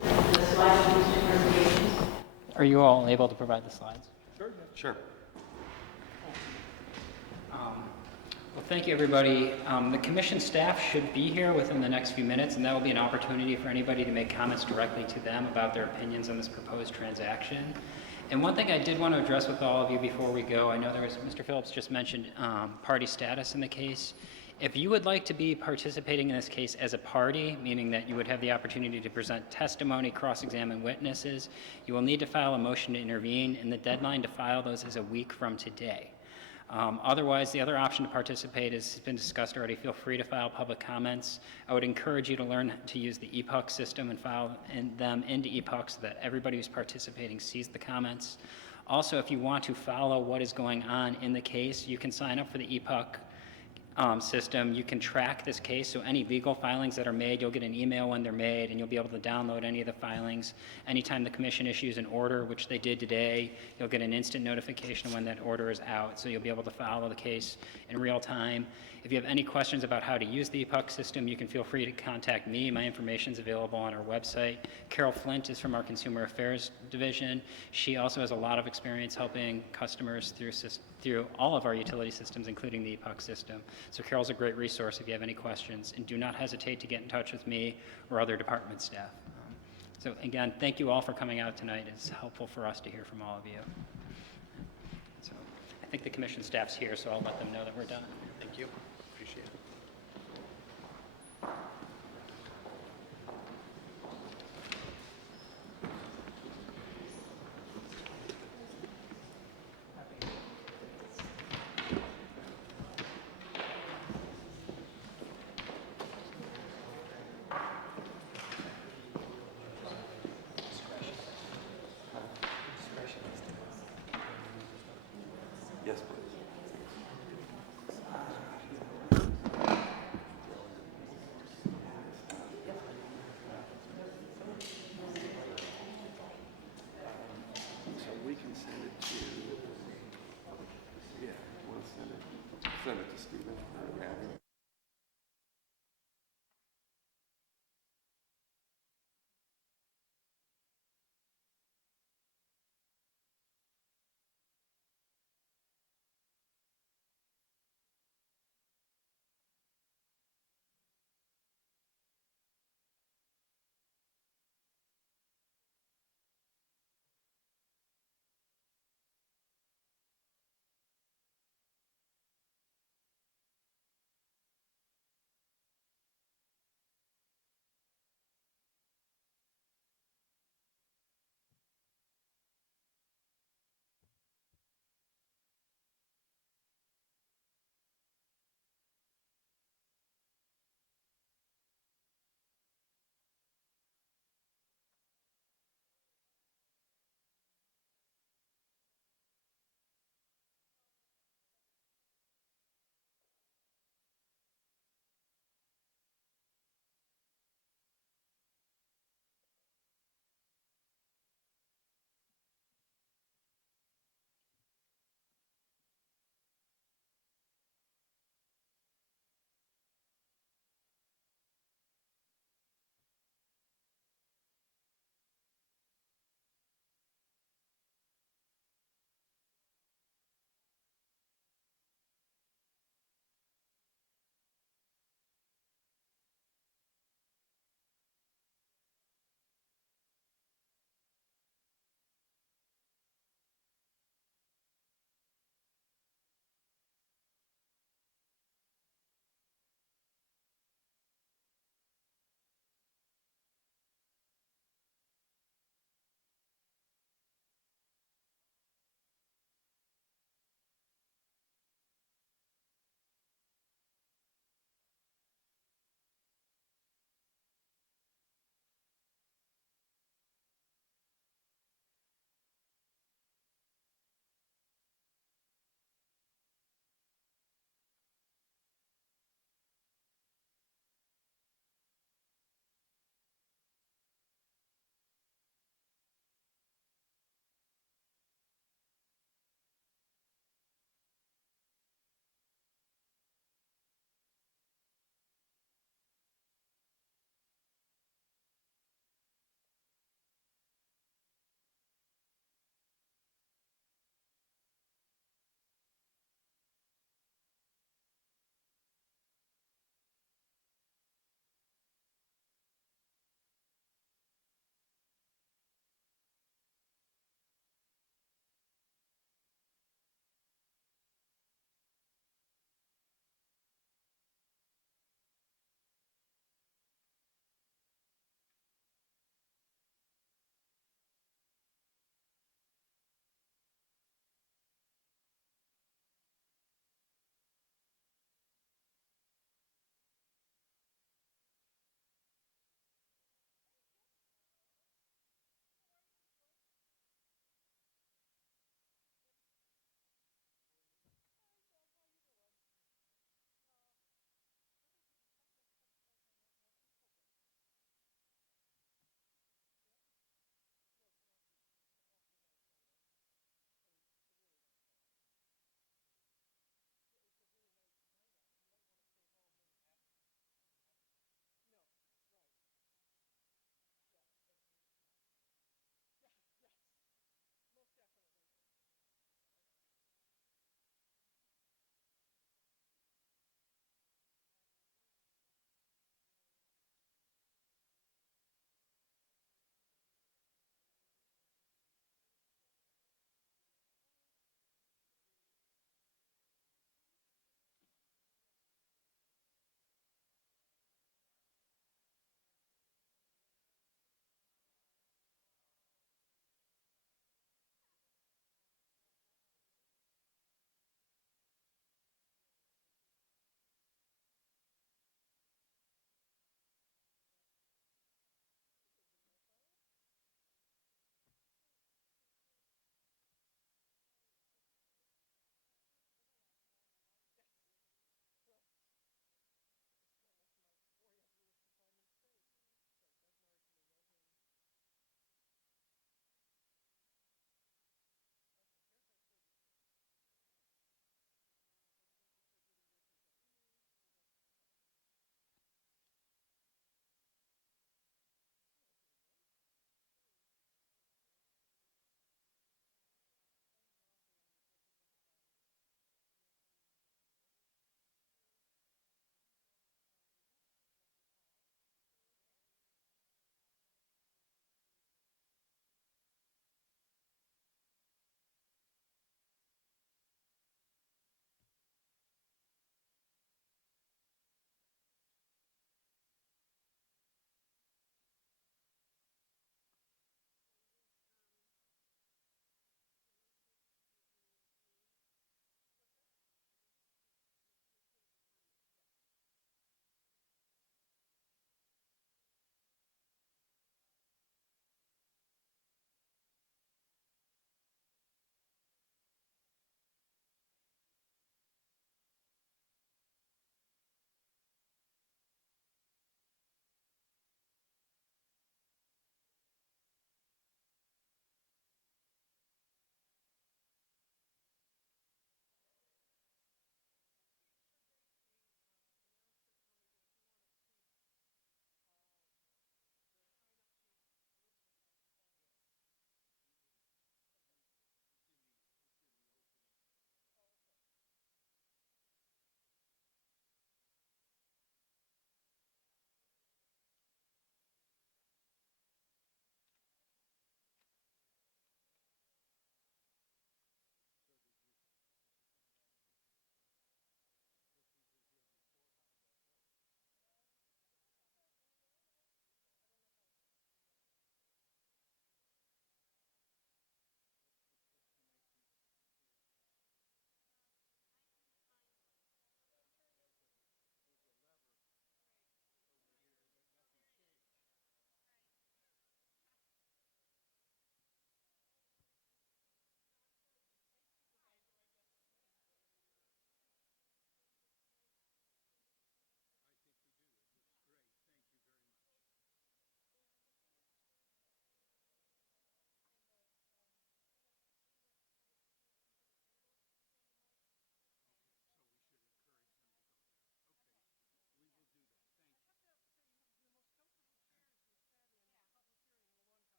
the website? The slides used in presentations? are you all able to provide the slides? Sure. Well, thank you, everybody. The commission staff should be here within the next few minutes, and that will be an opportunity for anybody to make comments directly to them about their opinions on this proposed transaction. And one thing I did want to address with all of you before we go, I know there was, Mr. Phillips just mentioned party status in the case. If you would like to be participating in this case as a party, meaning that you would have the opportunity to present testimony, cross-examine witnesses, you will need to file a motion to intervene, and the deadline to file those is a week from today. Otherwise, the other option to participate has been discussed already. Feel free to file public comments. I would encourage you to learn to use the PUC system and file them into PUC so that everybody who's participating sees the comments. Also, if you want to follow what is going on in the case, you can sign up for the PUC system. You can track this case, so any legal filings that are made, you'll get an email when they're made, and you'll be able to download any of the filings. Anytime the commission issues an order, which they did today, you'll get an instant notification when that order is out, so you'll be able to follow the case in real time. If you have any questions about how to use the PUC system, you can feel free to contact me. My information is available on our website. Carol Flint is from our Consumer Affairs Division. She also has a lot of experience helping customers through all of our utility systems, including the PUC system. So Carol's a great resource if you have any questions, and do not hesitate to get in touch with me or other department staff. So again, thank you all for coming out tonight. It's helpful for us to hear from all of you. So I think the commission staff's here, so I'll let them know that we're done. Thank you. Appreciate it. Send it to Stephen.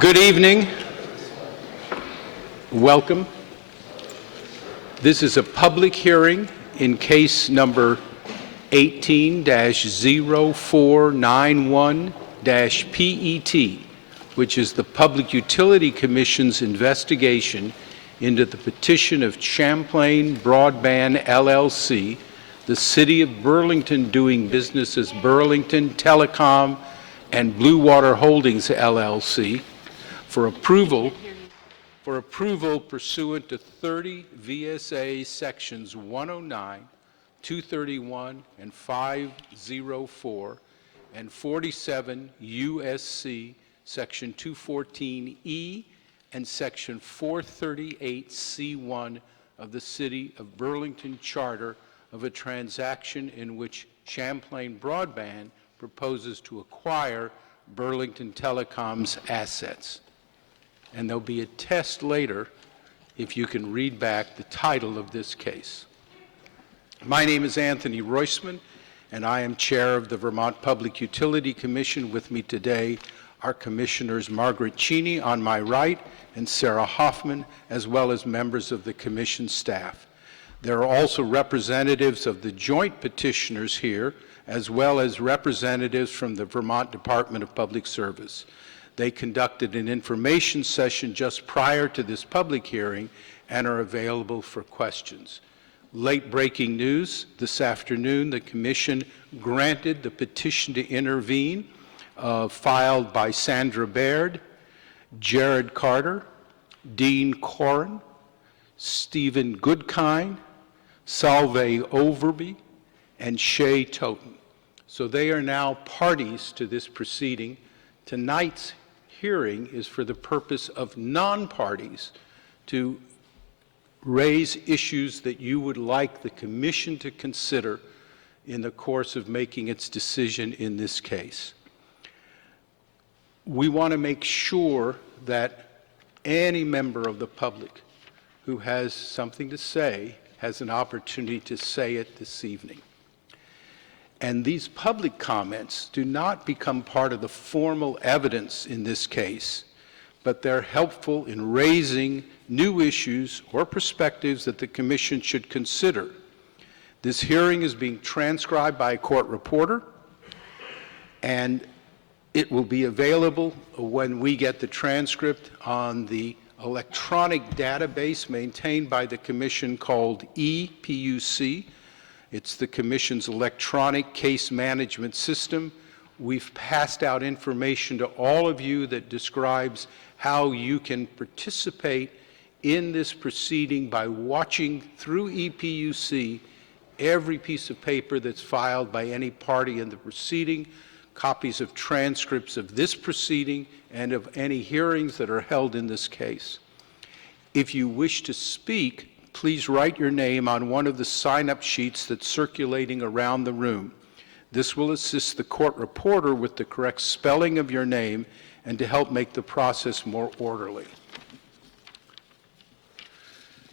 Good evening. Welcome. This is a public hearing in case number 18-0491-PET, which is the Public Utility Commission's investigation into the petition of Champlain Broadband LLC, the City of Burlington doing business as Burlington, Telecom, and Blue Water Holdings LLC, for approval pursuant to 30 VSA sections 109, 231, and 504, and 47 USC section 214E and section 438C1 of the City of Burlington Charter of a transaction in which Champlain Broadband proposes to acquire Burlington Telecom's assets. And there'll be a test later if you can read back the title of this case. My name is Anthony Roisman, and I am chair of the Vermont Public Utility Commission. With me today are Commissioners Margaret Cheney on my right and Sarah Hoffman, as well as members of the Commission staff. There are also representatives of the joint petitioners here, as well as representatives from the Vermont Department of Public Service. They conducted an information session just prior to this public hearing and are available for questions. Late breaking news: this afternoon, the Commission granted the petition to intervene filed by Sandra Baird, Jared Carter, Dean Corin, Stephen Goodkind, Salve Overby, and Shay Toten. So they are now parties to this proceeding. Tonight's hearing is for the purpose of non-parties to raise issues that you would like the Commission to consider in the course of making its decision in this case. We want to make sure that any member of the public who has something to say has an opportunity to say it this evening. And these public comments do not become part of the formal evidence in this case, but they're helpful in raising new issues or perspectives that the Commission should consider. This hearing is being transcribed by a court reporter, and it will be available when we get the transcript on the electronic database maintained by the Commission called ePUC. It's the Commission's electronic case management system. We've passed out information to all of you that describes how you can participate in this proceeding by watching through ePUC every piece of paper that's filed by any party in the proceeding, copies of transcripts of this proceeding and of any hearings that are held in this case. If you wish to speak, please write your name on one of the sign-up sheets that's circulating around the room. This will assist the court reporter with the correct spelling of your name and to help make the process more orderly.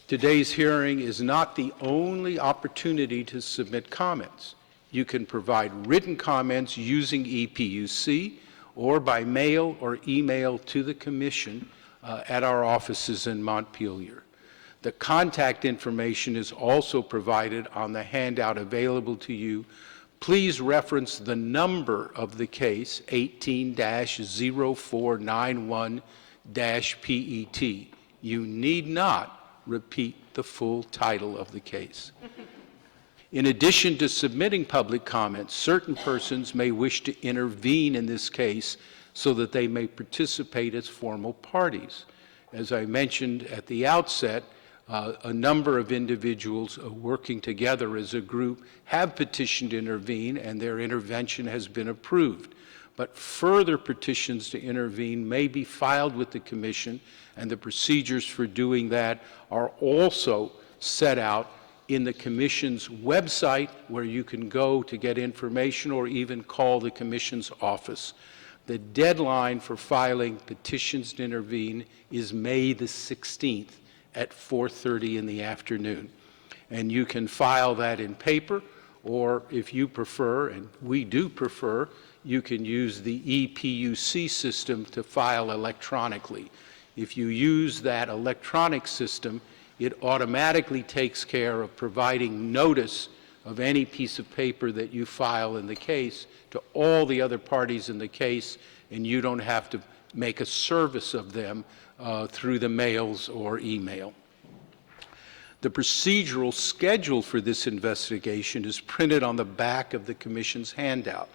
Today's hearing is not the only opportunity to submit comments. You can provide written comments using ePUC or by mail or email to the Commission at our offices in Montpelier. The contact information is also provided on the handout available to you. Please reference the number of the case, 18-0491-PET. You need not repeat the full title of the case. In addition to submitting public comments, certain persons may wish to intervene in this case so that they may participate as formal parties. As I mentioned at the outset, a number of individuals working together as a group have petitioned to intervene, and their intervention has been approved. But further petitions to intervene may be filed with the Commission, and the procedures for doing that are also set out in the Commission's website, where you can go to get information or even call the Commission's office. The deadline for filing petitions to intervene is May the 16th at 4:30 in the afternoon. And you can file that in paper, or if you prefer, and we do prefer, you can use the ePUC system to file electronically. If you use that electronic system, it automatically takes care of providing notice of any piece of paper that you file in the case to all the other parties in the case, and you don't have to make a service of them through the mails or email. The procedural schedule for this investigation is printed on the back of the Commission's handout.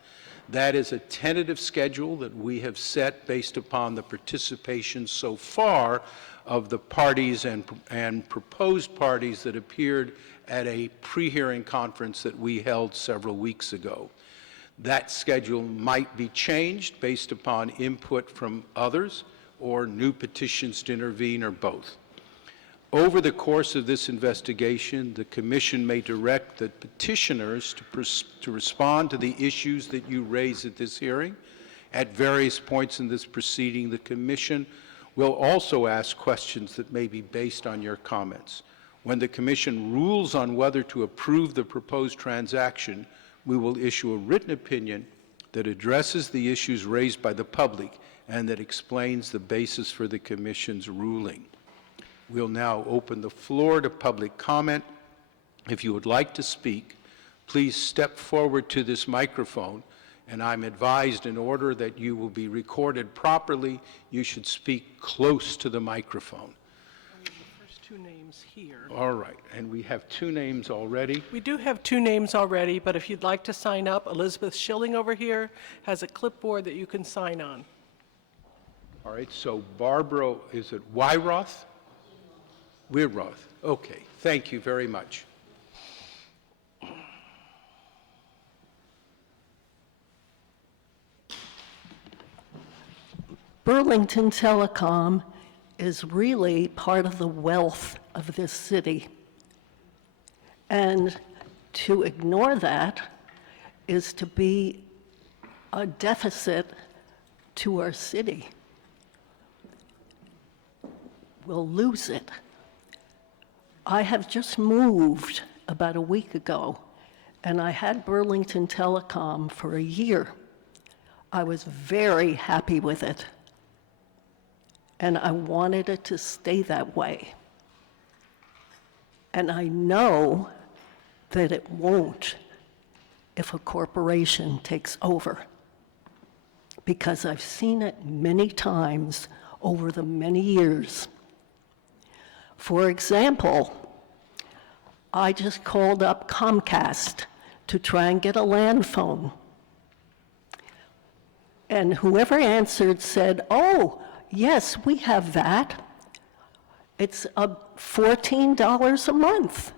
That is a tentative schedule that we have set based upon the participation so far of the parties and proposed parties that appeared at a pre-hearing conference that we held several weeks ago. That schedule might be changed based upon input from others or new petitions to intervene or both. Over the course of this investigation, the Commission may direct the petitioners to respond to the issues that you raise at this hearing. At various points in this proceeding, the Commission will also ask questions that may be based on your comments. When the Commission rules on whether to approve the proposed transaction, we will issue a written opinion that addresses the issues raised by the public and that explains the basis for the Commission's ruling. We'll now open the floor to public comment. If you would like to speak, please step forward to this microphone, and I'm advised in order that you will be recorded properly, you should speak close to the microphone. The first two names here. All right, and we have two names already. We do have two names already, but if you'd like to sign up, Elizabeth Schilling over here has a clipboard that you can sign on. All right, so Barbara, is it Wyroth? Weirroth. Okay, thank you very much. Burlington Telecom is really part of the wealth of this city. And to ignore that is to be a deficit to our city. We'll lose it. I have just moved about a week ago, and I had Burlington Telecom for a year. I was very happy with it, and I wanted it to stay that way. And I know that it won't if a corporation takes over, because I've seen it many times over the many years. For example, I just called up Comcast to try and get a land phone. And whoever answered said, "Oh, yes, we have that. It's $14 a month."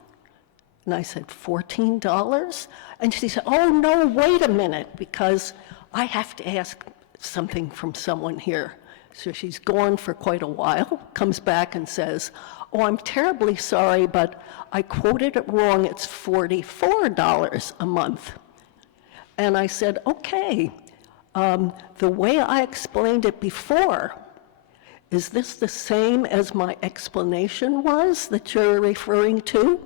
And I said, $14? And she said, "Oh, no, wait a minute, because I have to ask something from someone here." So she's gone for quite a while, comes back and says, "Oh, I'm terribly sorry, but I quoted it wrong. It's $44 a month." And I said, "Okay, the way I explained it before, is this the same as my explanation was that you're referring to?"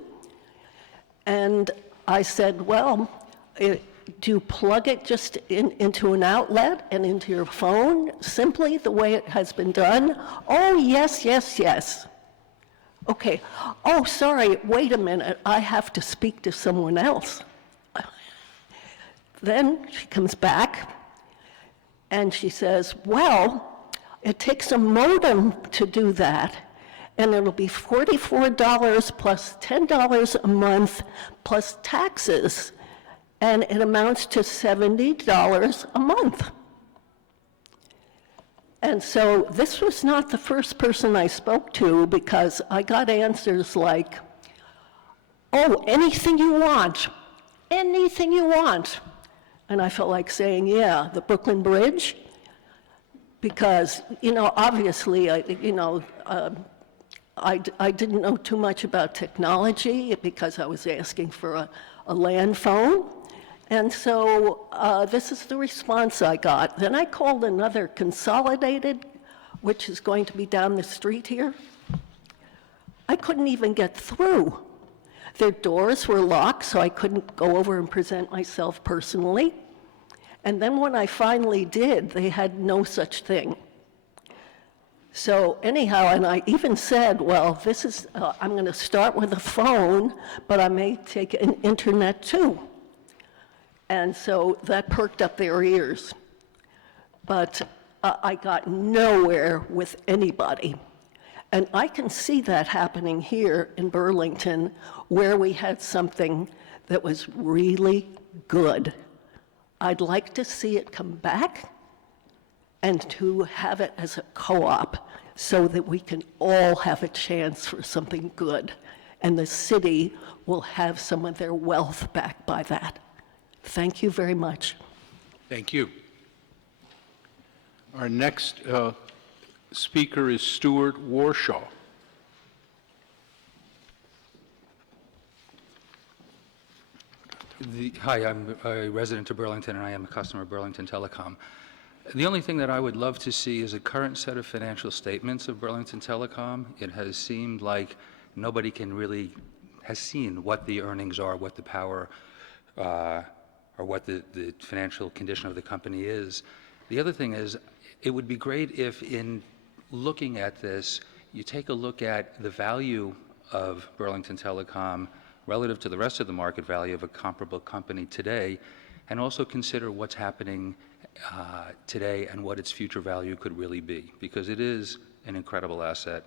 And I said, "Well, do you plug it just into an outlet and into your phone, simply the way it has been done?" "Oh, yes, yes, yes." "Okay. Oh, sorry, wait a minute. I have to speak to someone else." Then she comes back and she says, "Well, it takes a modem to do that, and it'll be $44 plus $10 a month plus taxes, and it amounts to $70 a month." And so this was not the first person I spoke to, because I got answers like, "Oh, anything you want, anything you want." And I felt like saying, "Yeah, the Brooklyn Bridge?" Because, obviously, I didn't know too much about technology, because I was asking for a land phone. And so this is the response I got. Then I called another Consolidated, which is going to be down the street here. I couldn't even get through. Their doors were locked, so I couldn't go over and present myself personally. And then when I finally did, they had no such thing. So anyhow, and I even said, well, this is, I'm going to start with a phone, but I may take an internet too. And so that perked up their ears. But I got nowhere with anybody. And I can see that happening here in Burlington, where we had something that was really good. I'd like to see it come back and to have it as a co-op so that we can all have a chance for something good. And the city will have some of their wealth back by that. Thank you very much. Thank you. Our next speaker is Stuart Warshaw. Hi, I'm a resident of Burlington, and I am a customer of Burlington Telecom. The only thing that I would love to see is a current set of financial statements of Burlington Telecom. It has seemed like nobody has seen what the earnings are, what the power, or what the financial condition of the company is. The other thing is, it would be great if in looking at this, you take a look at the value of Burlington Telecom relative to the rest of the market value of a comparable company today, and also consider what's happening today and what its future value could really be, because it is an incredible asset,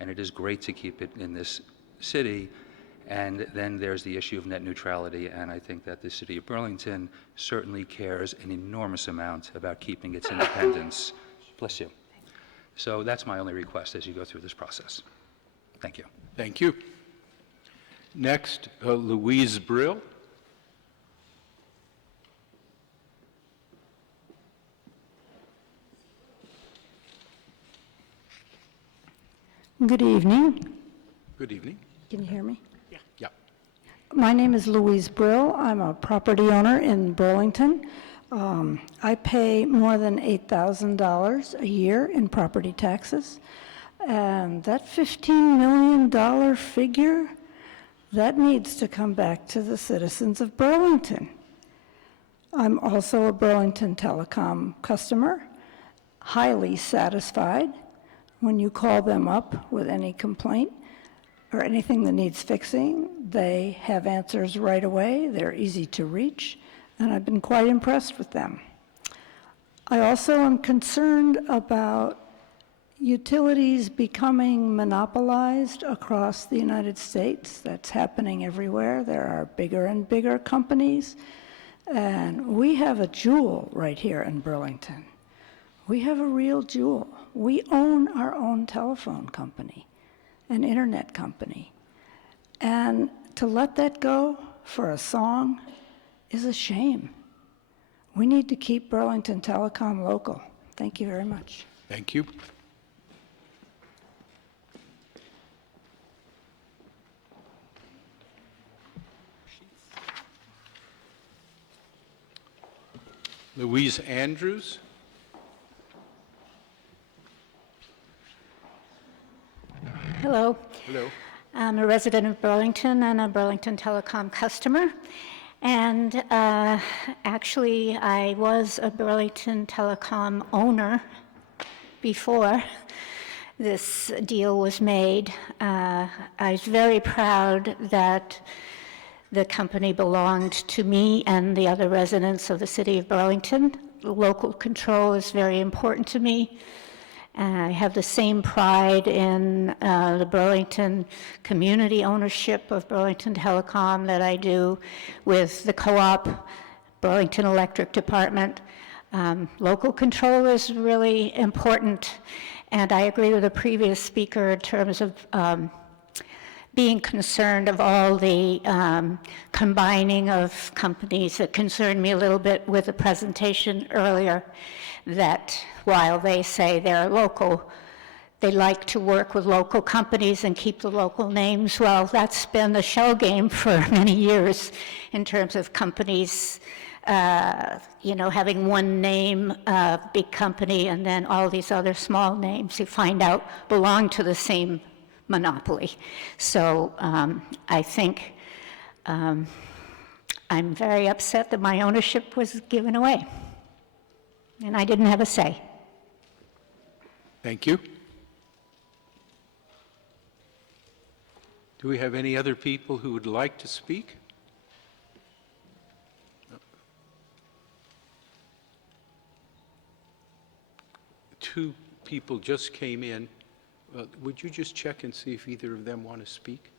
and it is great to keep it in this city. And then there's the issue of net neutrality, and I think that the city of Burlington certainly cares an enormous amount about keeping its independence. Bless you. So that's my only request as you go through this process. Thank you. Thank you. Next, Louise Brill. Good evening. Good evening. Can you hear me? Yeah. My name is Louise Brill. I'm a property owner in Burlington. I pay more than $8,000 a year in property taxes. And that $15 million figure, that needs to come back to the citizens of Burlington. I'm also a Burlington Telecom customer, highly satisfied. When you call them up with any complaint or anything that needs fixing, they have answers right away. They're easy to reach, and I've been quite impressed with them. I also am concerned about utilities becoming monopolized across the United States. That's happening everywhere. There are bigger and bigger companies, and we have a jewel right here in Burlington. We have a real jewel. We own our own telephone company, an internet company. And to let that go for a song is a shame. We need to keep Burlington Telecom local. Thank you very much. Thank you. Louise Andrews. Hello. Hello. I'm a resident of Burlington and a Burlington Telecom customer. And actually, I was a Burlington Telecom owner before this deal was made. I was very proud that the company belonged to me and the other residents of the city of Burlington. Local control is very important to me. I have the same pride in the Burlington community ownership of Burlington Telecom that I do with the co-op, Burlington Electric Department. Local control is really important, and I agree with the previous speaker in terms of being concerned of all the combining of companies. It concerned me a little bit with the presentation earlier, that while they say they're local, they like to work with local companies and keep the local names. Well, that's been the shell game for many years in terms of companies, having one name, big company, and then all these other small names you find out belong to the same monopoly. So I think I'm very upset that my ownership was given away. and I didn't have a say. Thank you. Do we have any other people who would like to speak? Two people just came in. Would you just check and see if either of them want to speak?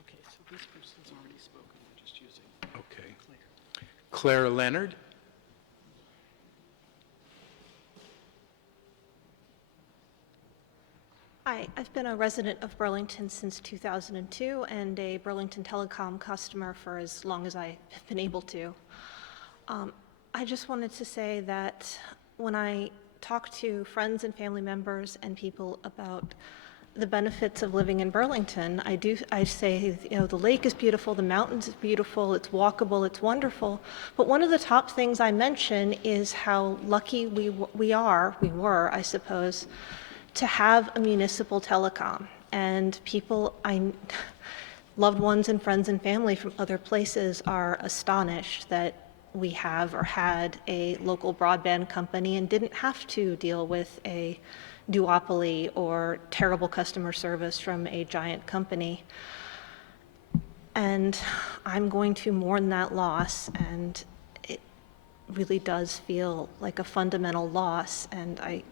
Okay, so this person's already spoken, we're just using Okay. Claire Leonard? Hi, I've been a resident of Burlington since 2002 and a Burlington Telecom customer for as long as I've been able to. I just wanted to say that when I talk to friends and family members and people about the benefits of living in Burlington, I say, you know, the lake is beautiful, the mountains is beautiful, it's walkable, it's wonderful. But one of the top things I mention is how lucky we were, I suppose, to have a municipal telecom. And people, loved ones and friends and family from other places are astonished that we have or had a local broadband company and didn't have to deal with a duopoly or terrible customer service from a giant company. And I'm going to mourn that loss, and it really does feel like a fundamental loss, and I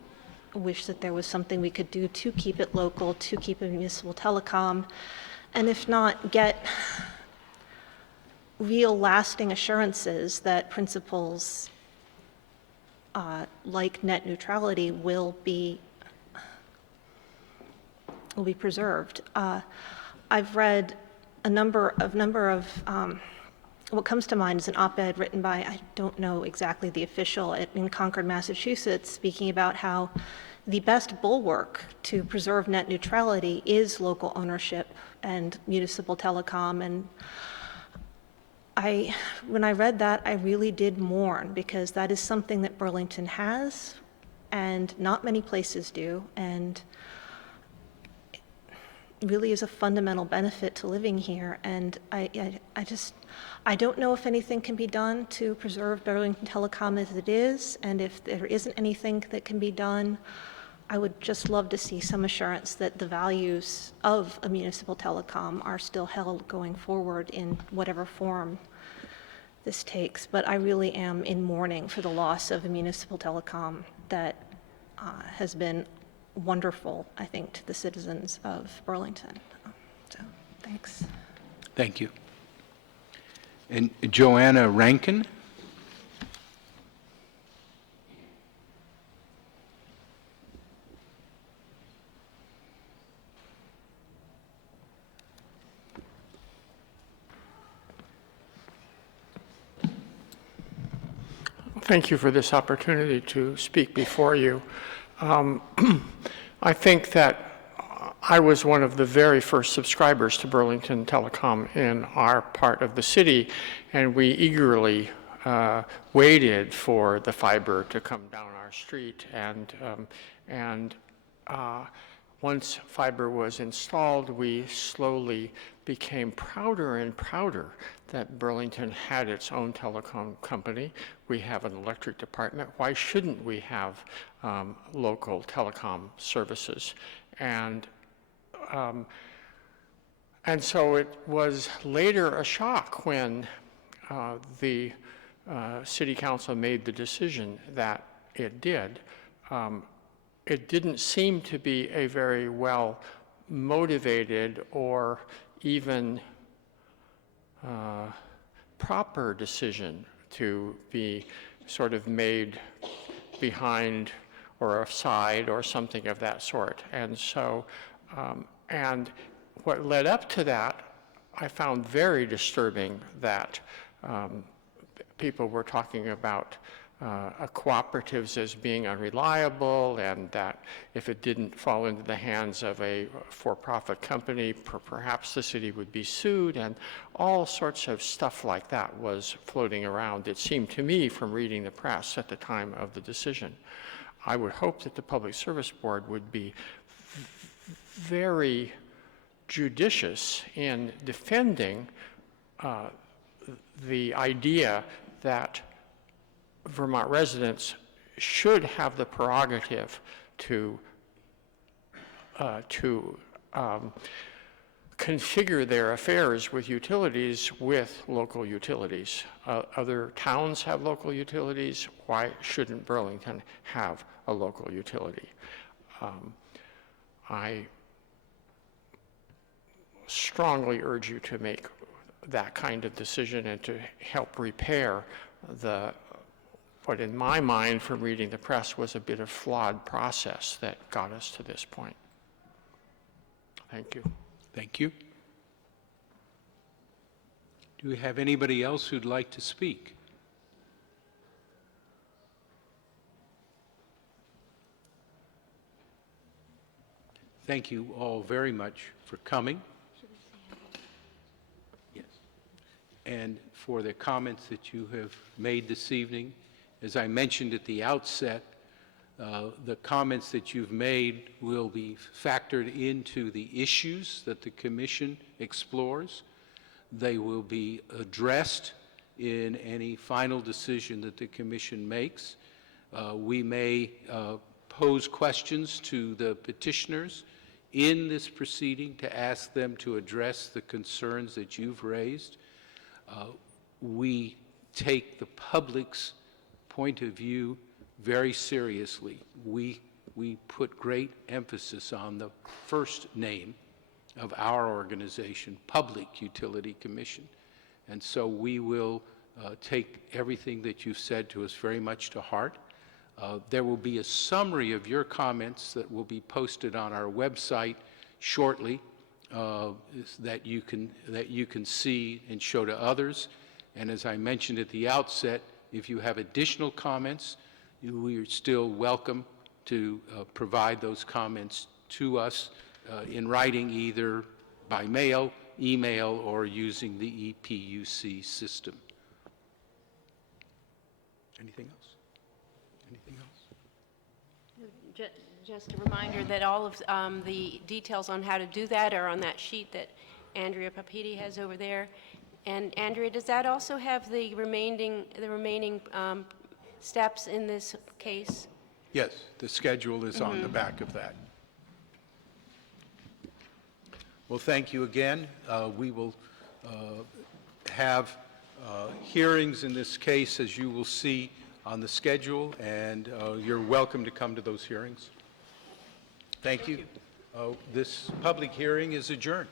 wish that there was something we could do to keep it local, to keep a municipal telecom, and if not, get real lasting assurances that principles like net neutrality will be preserved. I've read a number of what comes to mind is an op-ed written by, I don't know exactly the official, in Concord, Massachusetts, speaking about how the best bulwark to preserve net neutrality is local ownership and municipal telecom. And when I read that, I really did mourn, because that is something that Burlington has and not many places do, and really is a fundamental benefit to living here. And I don't know if anything can be done to preserve Burlington Telecom as it is, and if there isn't anything that can be done, I would just love to see some assurance that the values of a municipal telecom are still held going forward in whatever form this takes. But I really am in mourning for the loss of a municipal telecom that has been wonderful, I think, to the citizens of Burlington. So, thanks. Thank you. And Joanna Rankin? Thank you for this opportunity to speak before you. I think that I was one of the very first subscribers to Burlington Telecom in our part of the city, and we eagerly waited for the fiber to come down our street. And once fiber was installed, we slowly became prouder and prouder that Burlington had its own telecom company. We have an electric department. Why shouldn't we have local telecom services? And so it was later a shock when the city council made the decision that it did, it didn't seem to be a very well motivated or even proper decision to be sort of made behind or aside or something of that sort. And so, and what led up to that, I found very disturbing that people were talking about cooperatives as being unreliable, and that if it didn't fall into the hands of a for-profit company, perhaps the city would be sued, and all sorts of stuff like that was floating around, it seemed to me, from reading the press at the time of the decision. I would hope that the Public Service Board would be very judicious in defending the idea that Vermont residents should have the prerogative to configure their affairs with utilities with local utilities. Other towns have local utilities. Why shouldn't Burlington have a local utility? I strongly urge you to make that kind of decision and to help repair what in my mind from reading the press was a bit of flawed process that got us to this point. Thank you. Thank you. Do we have anybody else who'd like to speak? Thank you all very much for coming. Yes. And for the comments that you have made this evening. As I mentioned at the outset, the comments that you've made will be factored into the issues that the Commission explores. They will be addressed in any final decision that the Commission makes. We may pose questions to the petitioners in this proceeding to ask them to address the concerns that you've raised. We take the public's point of view very seriously. We put great emphasis on the first name of our organization, Public Utility Commission. And so we will take everything that you've said to us very much to heart. There will be a summary of your comments that will be posted on our website shortly that you can see and show to others. And as I mentioned at the outset, if you have additional comments, we are still welcome to provide those comments to us in writing, either by mail, email, or using the PUC system. Anything else? Anything else? Just a reminder that all of the details on how to do that are on that sheet that Andrea Papiti has over there. And Andrea, does that also have the remaining steps in this case? Yes, the schedule is on the back of that. Well, thank you again. We will have hearings in this case, as you will see on the schedule, and you're welcome to come to those hearings. Thank you. This public hearing is adjourned.